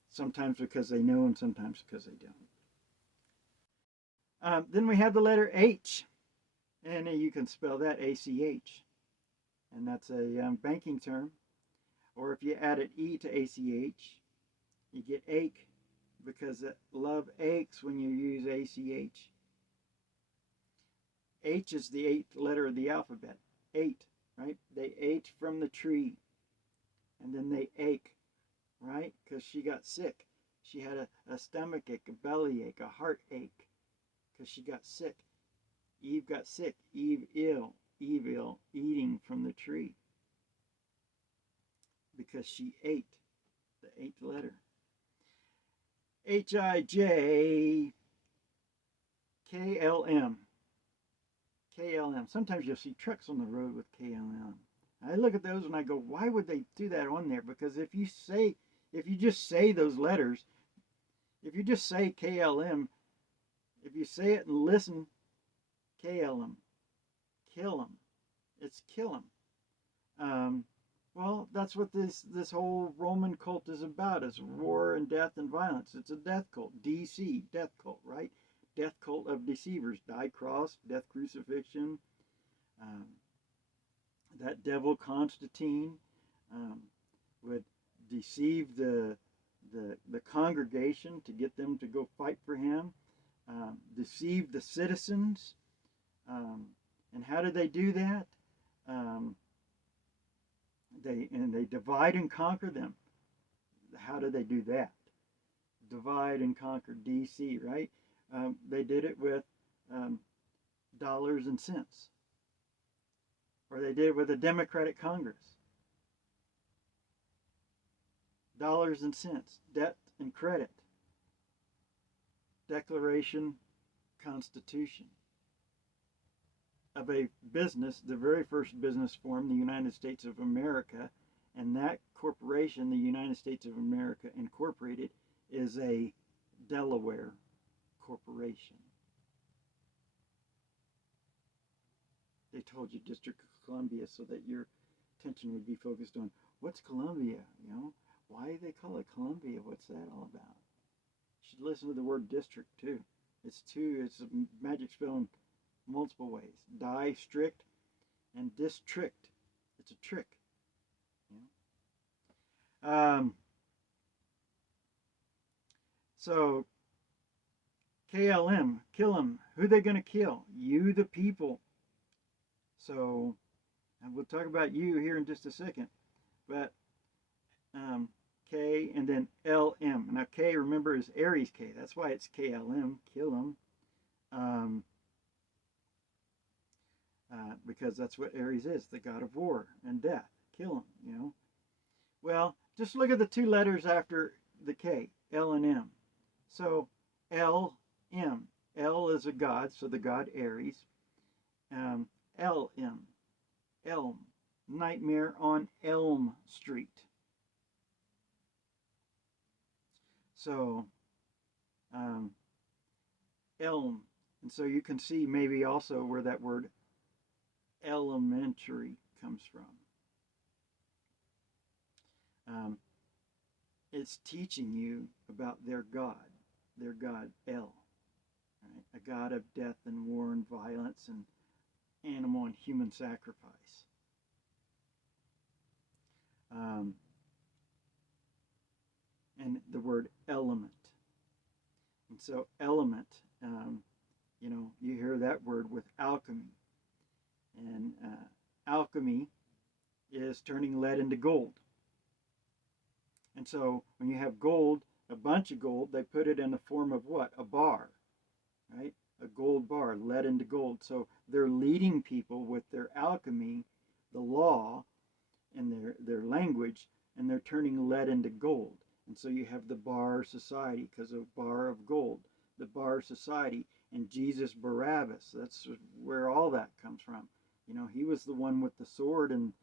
sometimes because they know and sometimes because they don't. Then we have the letter H, and you can spell that ACH, and that's a banking term. Or if you added E to ACH, you get ache, because love aches when you use ACH. H is the eighth letter of the alphabet. Ate, right? They ate from the tree, and then they ache, right? Because she got sick. She had a stomach ache, a belly ache, a heart ache, because she got sick. Eve got sick. Eve ill, eating from the tree, because she ate, the eighth letter. HIJ, KLM. KLM. Sometimes you'll see trucks on the road with KLM. I look at those and I go, why would they do that on there? Because if you just say those letters, if you just say KLM, if you say it and listen, KLM, kill them. It's kill them. Well, that's what this whole Roman cult is about: is war and death and violence. It's a death cult, DC, death cult, right? Death cult of deceivers, die cross, death crucifixion. Um, that devil Constantine would deceive the congregation to get them to go fight for him, deceive the citizens. And how did they do that? They divide and conquer them. How did they do that? Divide and conquer DC, right? They did it with dollars and cents, or they did it with a Democratic Congress. Dollars and cents, debt and credit, Declaration, Constitution of a business, the very first business form, the United States of America, and that corporation, the United States of America Incorporated, is a Delaware corporation. They told you District of Columbia so that your attention would be focused on what's Columbia, why do they call it Columbia? What's that all about? You should listen to the word district too. It's a magic spell in multiple ways. District and district. It's a trick. So KLM, kill them. Who are they going to kill? You, the people. So, and we'll talk about you here in just a second. But K and then LM. Now K, remember, is Aries K. That's why it's KLM, kill them. Because that's what Aries is, the god of war and death. Kill him, Well, just look at the two letters after the K, L and M. So L, M. L is a god, so the god Aries. L, M. Elm. Nightmare on Elm Street. So, elm. And so you can see maybe also where that word elementary comes from. It's teaching you about their God El, right? A God of death and war and violence and animal and human sacrifice. And the word element. And so element, you hear that word with alchemy. And alchemy is turning lead into gold. And so when you have gold, a bunch of gold, they put it in the form of what? A bar, right? A gold bar, lead into gold. So they're leading people with their alchemy, the law, and their language, and they're turning lead into gold. And so you have the bar society because of bar of gold, the bar society, and Jesus Barabbas. That's where all that comes from. He was the one with the sword and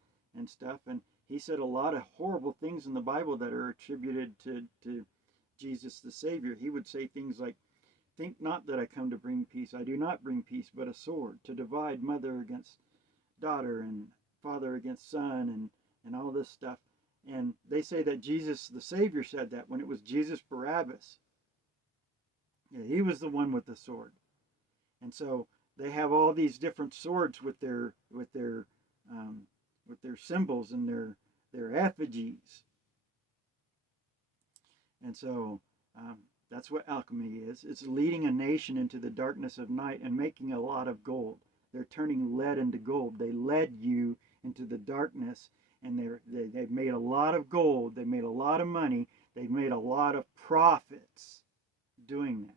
stuff, and he said a lot of horrible things in the Bible that are attributed to Jesus the Savior. He would say things like, "Think not that I come to bring peace. I do not bring peace, but a sword, to divide mother against daughter and father against son and all this stuff." And they say that Jesus the Savior said that when it was Jesus Barabbas. Yeah, he was the one with the sword. And so they have all these different swords with their symbols and their effigies. And so that's what alchemy is. It's leading a nation into the darkness of night and making a lot of gold. They're turning lead into gold. They led you into the darkness, and they've made a lot of gold. They made a lot of money. They've made a lot of profits doing that.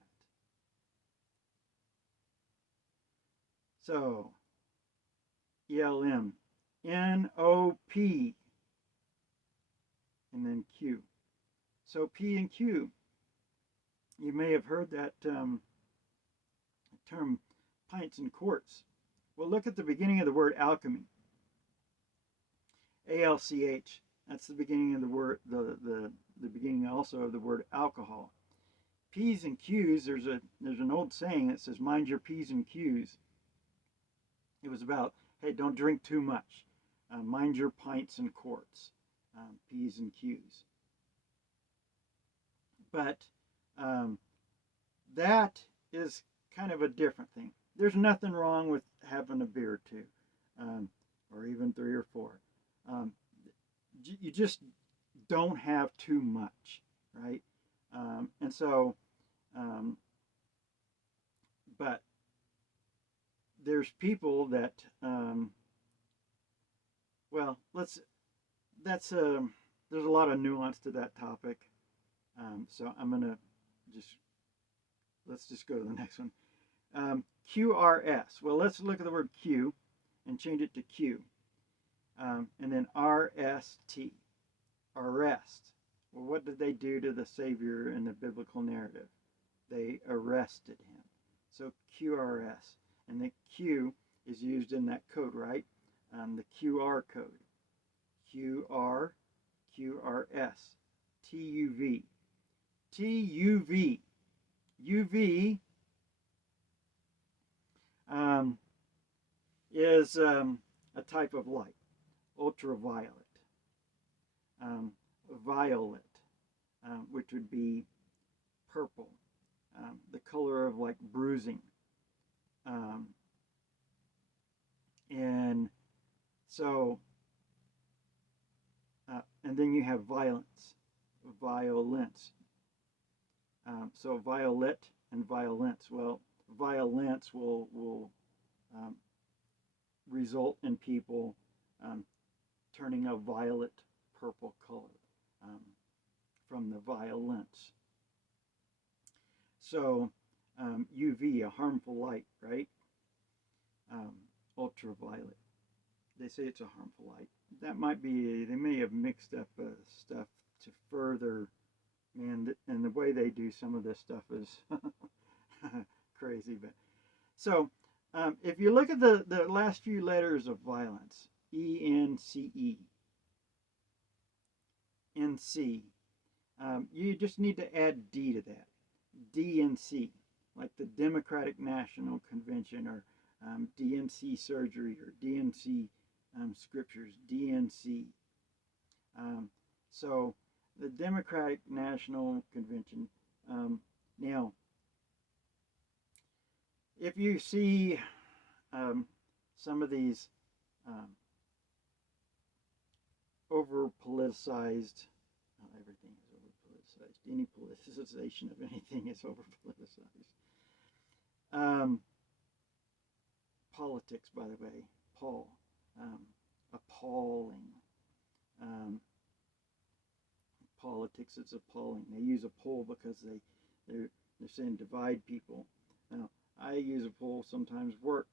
So, ELM, NOP, and then Q. So P and Q, you may have heard that term pints and quarts. Well, look at the beginning of the word alchemy. ALCH. That's the beginning of the word, the beginning also of the word alcohol. P's and Q's. There's an old saying that says, "Mind your P's and Q's." It was about, hey, don't drink too much. Mind your pints and quarts. P's and Q's. But that is kind of a different thing. There's nothing wrong with having a beer or two, or even 3 or 4. You just don't have too much, right? And so, but there's people that, well, there's a lot of nuance to that topic. So I'm gonna let's just go to the next one. QRS. Well, let's look at the word Q and change it to Q. And then RST. Arrest. Well, what did they do to the Savior in the biblical narrative? They arrested him. So QRS. And the Q is used in that code, right? The QR code. QR, QRS, TUV. TUV. UV is a type of light, ultraviolet. Violet, which would be purple, the color of like bruising. And so, and then you have violence. So violet and violence. Well, violence will result in people turning a violet purple color from the violence. So UV, a harmful light, right? Ultraviolet. They say it's a harmful light. That might be, they may have mixed up stuff to further, man, and the way they do some of this stuff is crazy. But so if you look at the last few letters of violence, ENCE, NC, You just need to add D to that. DNC, like the Democratic National Convention, or DNC surgery, or DNC scriptures, DNC. Um, so the Democratic National Convention. Now, if you see some of these um, over politicized, everything is over politicized. Any politicization of anything is over politicized. Um, Politics, by the way, Paul, um, appalling. Um, Politics is appalling. They use a poll because they're saying divide people. Now, I use a poll sometimes work,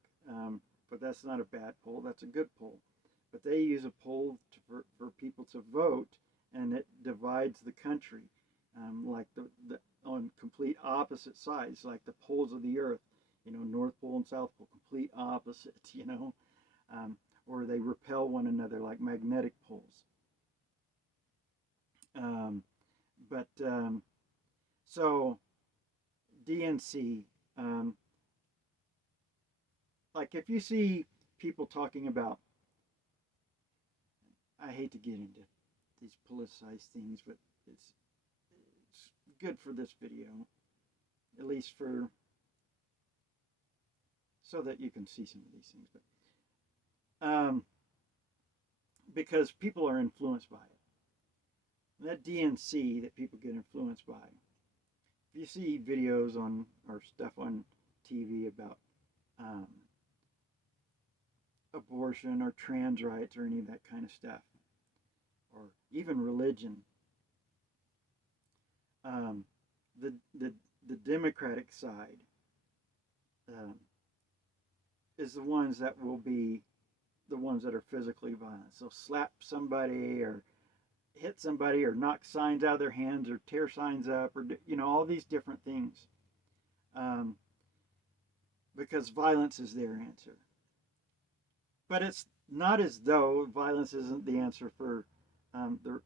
but that's not a bad poll. That's a good poll. But they use a poll for people to vote, and it divides the country, like the on complete opposite sides, like the poles of the earth. North Pole and South Pole, complete opposite. Or they repel one another like magnetic poles. Um, but so DNC, like if you see people talking about, I hate to get into these politicized things, but it's good for this video, at least for so that you can see some of these things. But because people are influenced by it. That DNC that people get influenced by. If you see videos on or stuff on TV about abortion or trans rights or any of that kind of stuff, or even religion, the Democratic side is the ones that will be the ones that are physically violent. So slap somebody or hit somebody or knock signs out of their hands or tear signs up, or all these different things, because violence is their answer. But it's not as though violence isn't the answer for the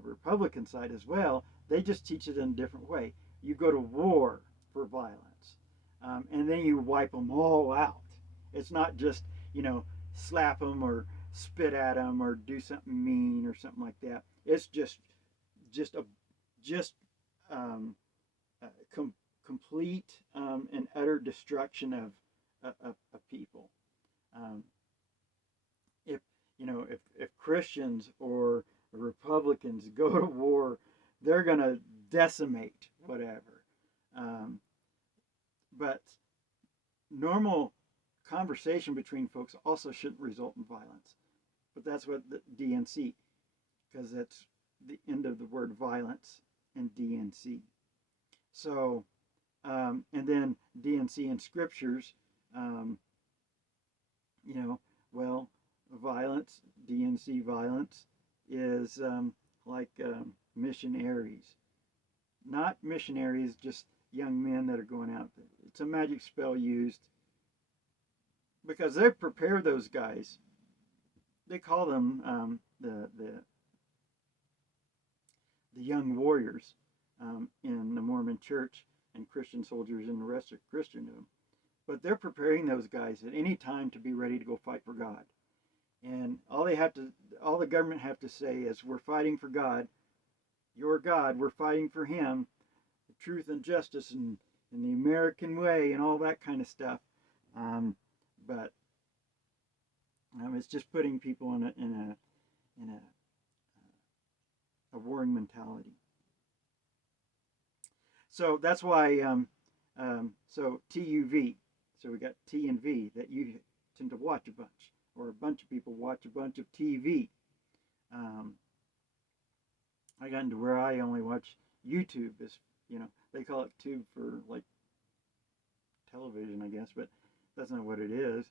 Republican side as well. They just teach it in a different way. You go to war for violence, and then you wipe them all out. It's not just slap them or spit at them or do something mean or something like that. It's just um, complete and utter destruction of people. Um, if Christians or Republicans go to war, they're going to decimate whatever. But normal conversation between folks also shouldn't result in violence. But that's what the DNC, because that's the end of the word violence in DNC. So, and then DNC in scriptures, well, violence, DNC violence, is like missionaries. Not missionaries, just young men that are going out. It's a magic spell used because they prepare those guys. They call them the young warriors in the Mormon Church and Christian soldiers in the rest of Christendom. But they're preparing those guys at any time to be ready to go fight for God. And all the government have to say is, we're fighting for God, your God, we're fighting for Him, the truth and justice and the American way and all that kind of stuff. But it's just putting people in a warring mentality. So that's why. So TUV. So we got T and V, that you tend to watch a bunch, or a bunch of people watch a bunch of TV. I got into where I only watch YouTube. They call it tube for like television, I guess, but that's not what it is.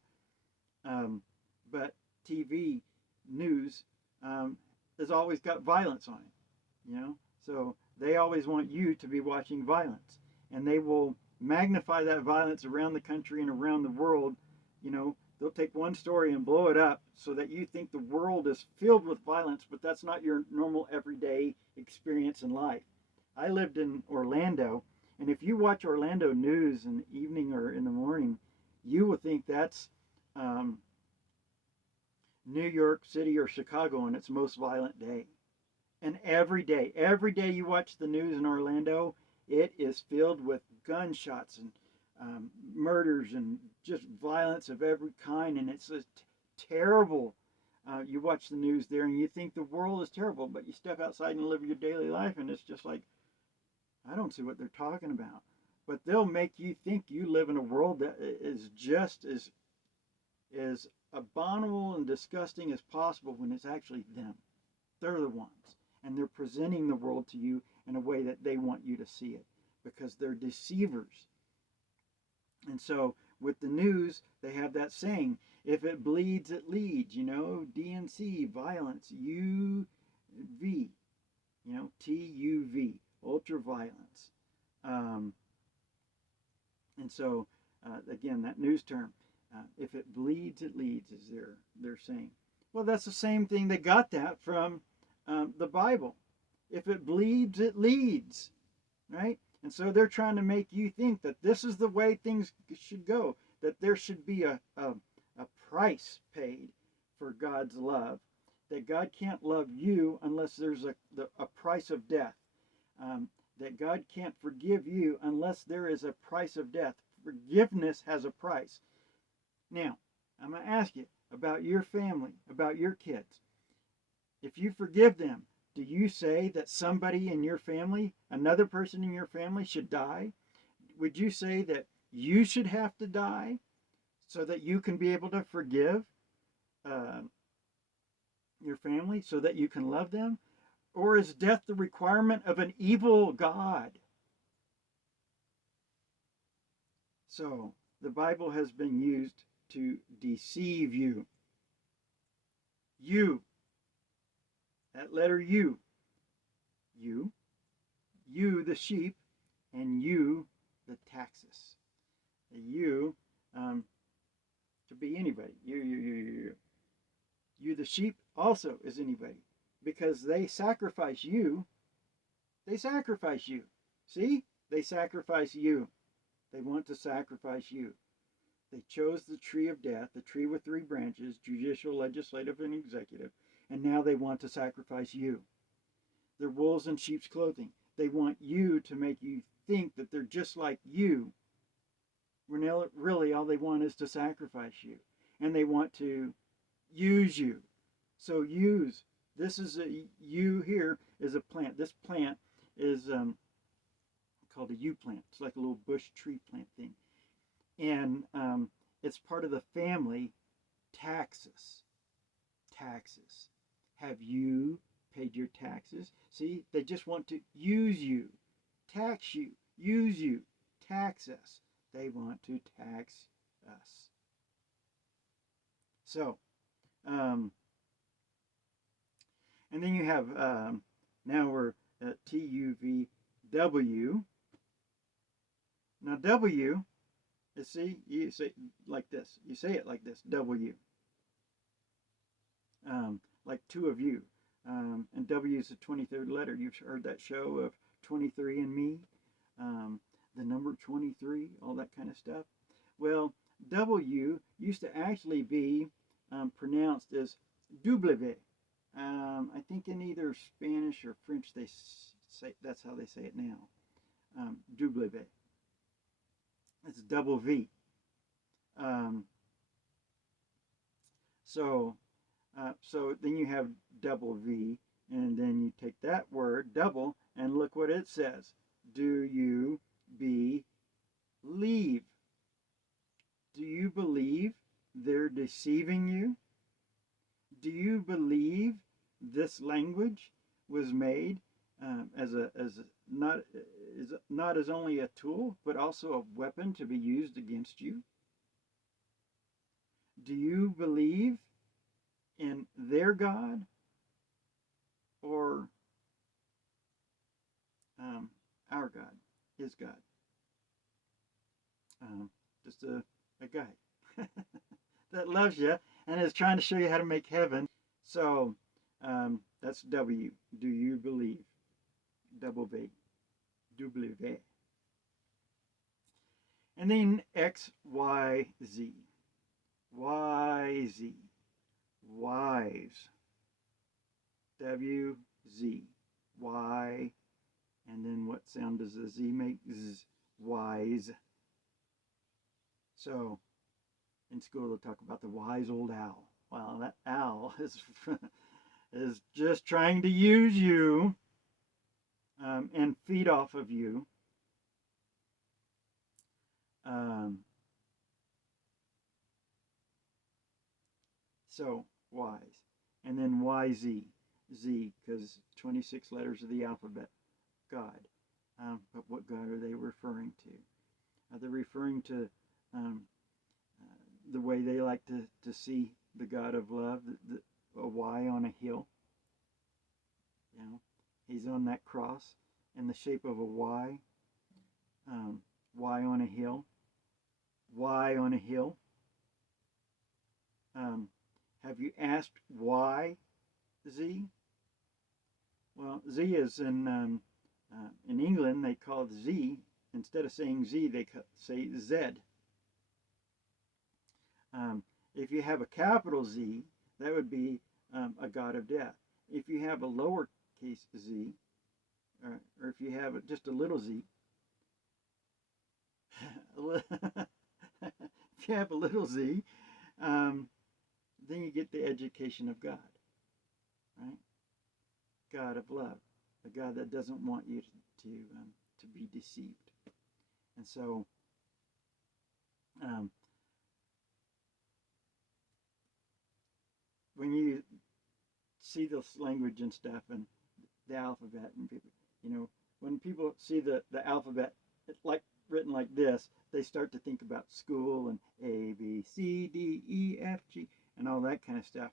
But TV news has always got violence on it, So they always want you to be watching violence, and they will magnify that violence around the country and around the world. They'll take one story and blow it up so that you think the world is filled with violence, but that's not your normal everyday experience in life. I lived in Orlando, and if you watch Orlando news in the evening or in the morning, you will think that's um, New York City or Chicago on its most violent day. And every day you watch the news in Orlando, it is filled with gunshots and murders and just violence of every kind. And it's a terrible. You watch the news there and you think the world is terrible, but you step outside and live your daily life, and it's just like, I don't see what they're talking about. But they'll make you think you live in a world that is just as abominable and disgusting as possible when it's actually them. They're the ones. And they're presenting the world to you in a way that they want you to see it because they're deceivers. And so with the news, they have that saying, if it bleeds, it leads, DNC, violence, UV, TUV, ultra violence. Um, and so, again, that news term, if it bleeds, it leads, is they're saying. Well, that's the same thing. They got that from the Bible. If it bleeds, it leads, right? And so they're trying to make you think that this is the way things should go, that there should be a price paid for God's love, that God can't love you unless there's a price of death, that God can't forgive you unless there is a price of death. Forgiveness has a price. Now, I'm going to ask you about your family, about your kids. If you forgive them, do you say that somebody in your family, another person in your family, should die? Would you say that you should have to die so that you can be able to forgive uh, your family, so that you can love them? Or is death the requirement of an evil God? So, the Bible has been used to deceive you. You, that letter U, you the sheep, and you the taxes. The you could be anybody. You the sheep also is anybody, because they sacrifice you. They sacrifice you. See? They sacrifice you. They want to sacrifice you. They chose the tree of death, the tree with three branches, judicial, legislative, and executive, and now they want to sacrifice you. They're wolves in sheep's clothing. They want you to make you think that they're just like you, when really all they want is to sacrifice you. And they want to use you. So use. This is you here is a plant. This plant is called a yew plant. It's like a little bush tree plant thing. And it's part of the family taxes. Taxes. Have you paid your taxes? See, they just want to use you, tax you, use you, tax us. They want to tax us. So, and then you have, now we're at TUVW. Now, W, see, you say it like this. You say it like this, W. Like two of you. And W is the 23rd letter. You've heard that show of 23andMe, the number 23, all that kind of stuff. Well, W used to actually be pronounced as W. I think in either Spanish or French they say that's how they say it now. W. It's double V. Um, so so then you have double V, and then you take that word, double, and look what it says. Do you believe? Do you believe they're deceiving you? Do you believe this language was made not as only a tool, but also a weapon to be used against you? Do you believe in their God or our God, his God? Just a guy that loves you and is trying to show you how to make heaven. So that's W. Do you believe? Double B. W. And then X, Y, Z. Y, Z. Wise. W, Z. Y. And then what sound does the Z make? Z. Wise. So, in school they'll talk about the wise old owl. Well, that owl is just trying to use you and feed off of you. So, wise. And then YZ. Z, because 26 letters of the alphabet. God. But what God are they referring to? Are they referring to the way they like to see the God of love, a Y on a hill? You know, he's on that cross in the shape of a Y. Y on a hill. Y on a hill. Have you asked why Z? Well, Z is in England they call it Z. Instead of saying Z, they say Z. If you have a capital Z, that would be a god of death. If you have a lowercase z, or if you have just a little z, if you have a little z, then you get the education of God, right? God of love, a God that doesn't want you to be deceived. And so, when you see this language and stuff and the alphabet and people, when people see the alphabet like written like this, they start to think about school and A, B, C, D, E, F, G, and all that kind of stuff.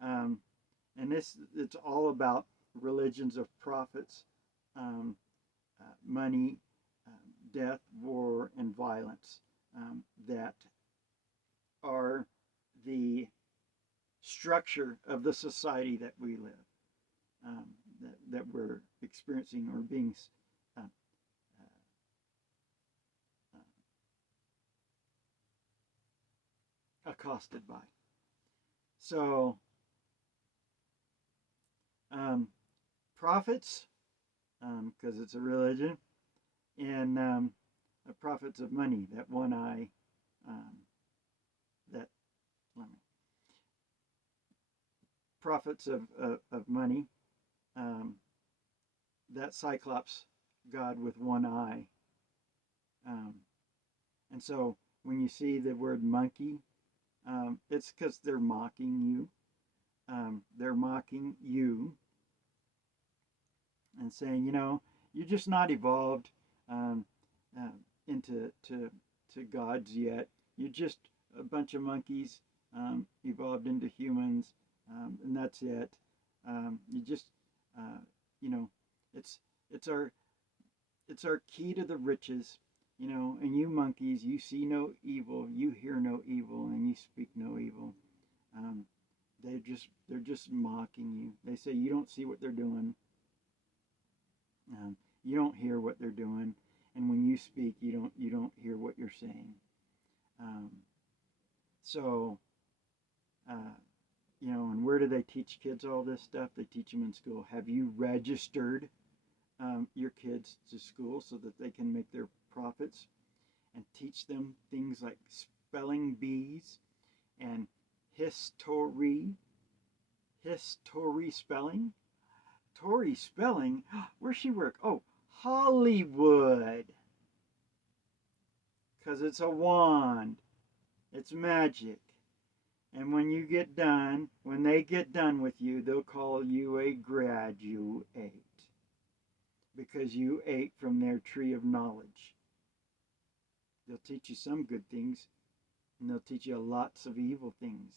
And it's all about religions of prophets, money, death, war, and violence that are the structure of the society that we live, that we're experiencing or being uh, uh, accosted by. So, prophets, because it's a religion, and prophets of money, that one eye, that, prophets of money, that Cyclops god with one eye. And so when you see the word monkey, it's because they're mocking you. They're mocking you and saying, you're just not evolved into gods yet. You're just a bunch of monkeys evolved into humans, and that's it. You just, it's our key to the riches, and you monkeys, you see no evil, you hear no evil, and you speak no evil. They're just mocking you. They say you don't see what they're doing. You don't hear what they're doing, and when you speak, you don't hear what you're saying. So, and where do they teach kids all this stuff? They teach them in school. Have you registered your kids to school so that they can make their profits, and teach them things like spelling bees and history spelling? Tori spelling? Where's she work? Oh, Hollywood. Because it's a wand. It's magic. And when they get done with you, they'll call you a graduate. Because you ate from their tree of knowledge. They'll teach you some good things, and they'll teach you lots of evil things.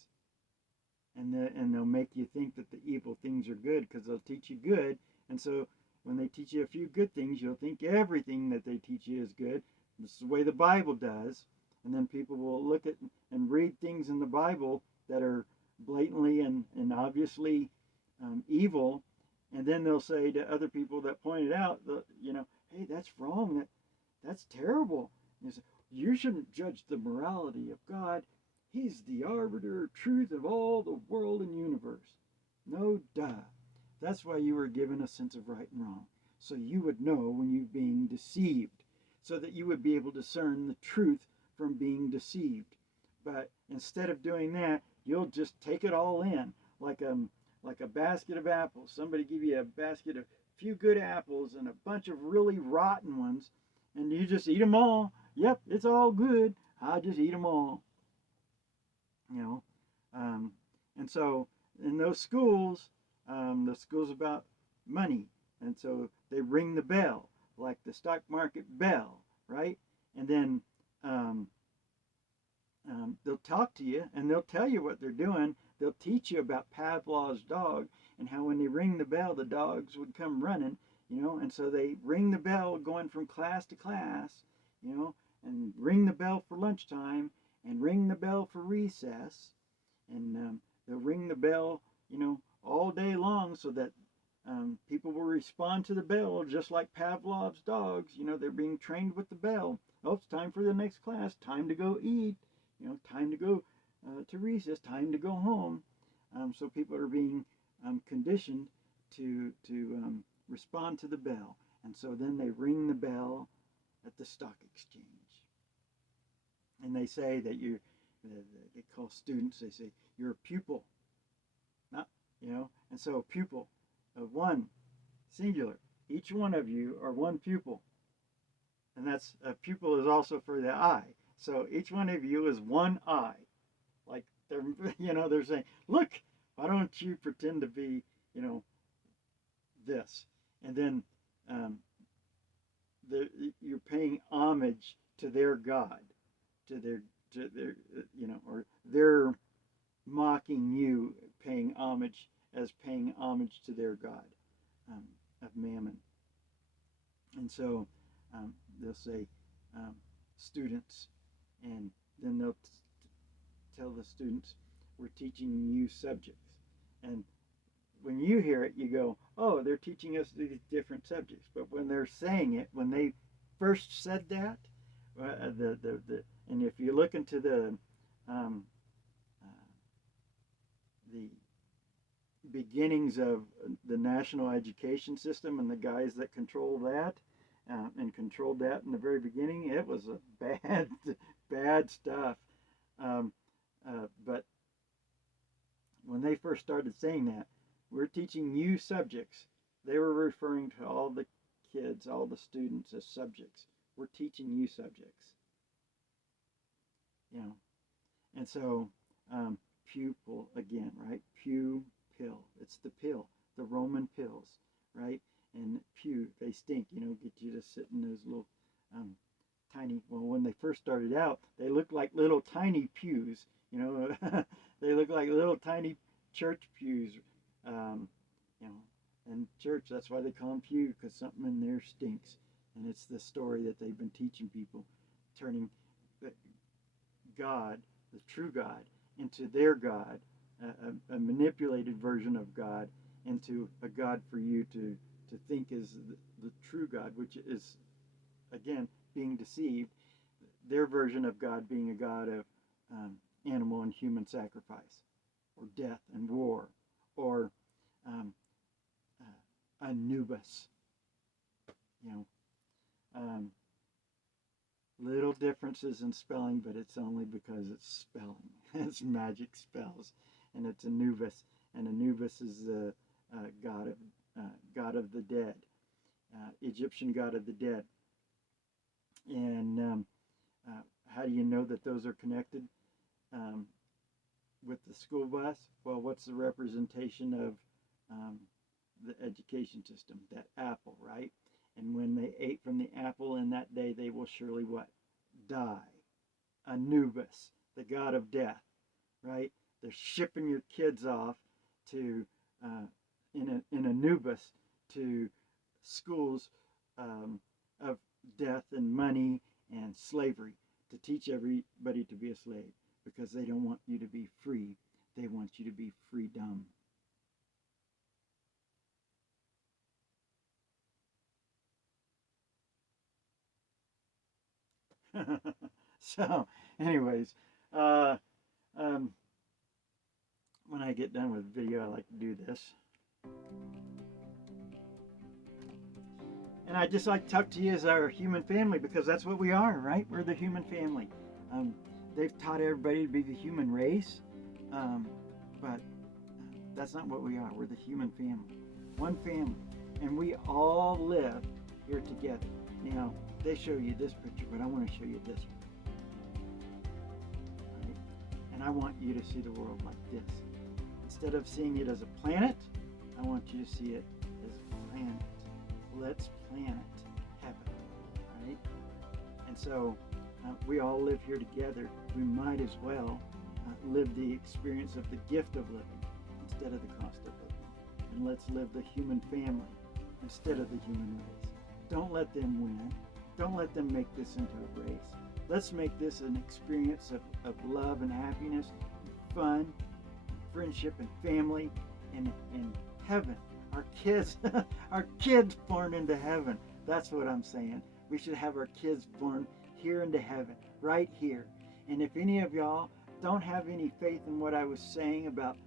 And they'll make you think that the evil things are good because they'll teach you good. And so when they teach you a few good things, you'll think everything that they teach you is good. This is the way the Bible does. And then people will look at and read things in the Bible that are blatantly and obviously evil. And then they'll say to other people that point it out, hey, that's wrong. That's terrible. And he said, you shouldn't judge the morality of God. He's the arbiter of truth of all the world and universe. No, duh. That's why you were given a sense of right and wrong, so you would know when you're being deceived, so that you would be able to discern the truth from being deceived. But instead of doing that, you'll just take it all in, like a basket of apples. Somebody give you a basket of few good apples and a bunch of really rotten ones, and you just eat them all. Yep, it's all good. I'll just eat them all. You know, and so in those schools, the schools about money, and so they ring the bell like the stock market bell, right? And then they'll talk to you and they'll tell you what they're doing. They'll teach you about Pavlov's dog and how when they ring the bell, the dogs would come running, you know. And so they ring the bell going from class to class, you know, and ring the bell for lunchtime and ring the bell for recess. And they'll ring the bell, you know, all day long so that people will respond to the bell just like Pavlov's dogs. You know, they're being trained with the bell. Oh, it's time for the next class. Time to go eat. You know, time to go to recess. Time to go home. So people are being conditioned to respond to the bell. And so then they ring the bell at the stock exchange. And they say that they call students, they say, you're a pupil. Not, you know, and so a pupil of one, singular. Each one of you are one pupil. And that's, a pupil is also for the eye. So each one of you is one eye. Like they're, you know, they're saying, look, why don't you pretend to be, you know, this? And then you're paying homage to their God, to their, you know, or they're mocking you, paying homage to their God of Mammon. And so they'll say students, and then they'll tell the students, we're teaching you subjects. And when you hear it, you go, oh, they're teaching us these different subjects. But when they're saying it, when they first said that, and if you look into the beginnings of the national education system and the guys that control that and controlled that in the very beginning, it was a bad stuff. But when they first started saying that, we're teaching you subjects, they were referring to all the kids, all the students as subjects. We're teaching you subjects. You know, and so pupil again, right? Pill. It's the pill, the Roman pills, right? And pew, they stink, you know, get you to sit in those little tiny, well, when they first started out, they looked like little tiny pews, you know, they look like little tiny church pews, you know, and church, that's why they call them pew, because something in there stinks. And it's the story that they've been teaching people, turning God, the true God, into their God, a manipulated version of God, into a God for you to think is the true God, which is, again, being deceived. Their version of God being a God of animal and human sacrifice, or death and war, or Anubis. You know, little differences in spelling, but it's only because it's spelling. It's magic spells, and it's Anubis, and Anubis is the god of the dead, Egyptian god of the dead. And how do you know that those are connected with the school bus? Well, what's the representation of the education system? That apple, right? And when they ate from the apple in that day, they will surely what? Die. Anubis, the god of death, right? They're shipping your kids off to in Anubis to schools of death and money and slavery, to teach everybody to be a slave, because they don't want you to be free. They want you to be freedom. So, anyways, uh, um, when I get done with the video, I like to do this. And I just like to talk to you as our human family, because that's what we are, right? We're the human family. They've taught everybody to be the human race, but that's not what we are. We're the human family, one family, and we all live here together. Now, they show you this picture, but I want to show you this one. Right? And I want you to see the world like this. Instead of seeing it as a planet, I want you to see it as a planet. Let's planet heaven, right? And so we all live here together. We might as well live the experience of the gift of living instead of the cost of living. And let's live the human family instead of the human race. Don't let them win. Don't let them make this into a race. Let's make this an experience of love and happiness, and fun, friendship and family, and heaven. Our kids, our kids born into heaven. That's what I'm saying. We should have our kids born here into heaven, right here. And if any of y'all don't have any faith in what I was saying about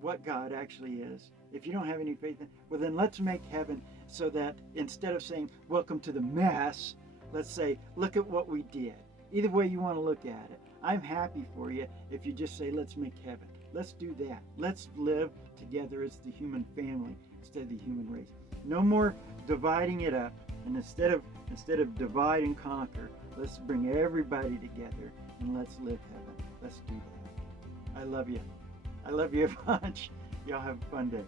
what God actually is, if you don't have any faith in, well, then let's make heaven so that instead of saying, welcome to the mess, let's say, look at what we did. Either way you want to look at it. I'm happy for you if you just say, let's make heaven. Let's do that. Let's live together as the human family instead of the human race. No more dividing it up. And instead of divide and conquer, let's bring everybody together and let's live heaven. Let's do that. I love you. I love you a bunch. Y'all have a fun day.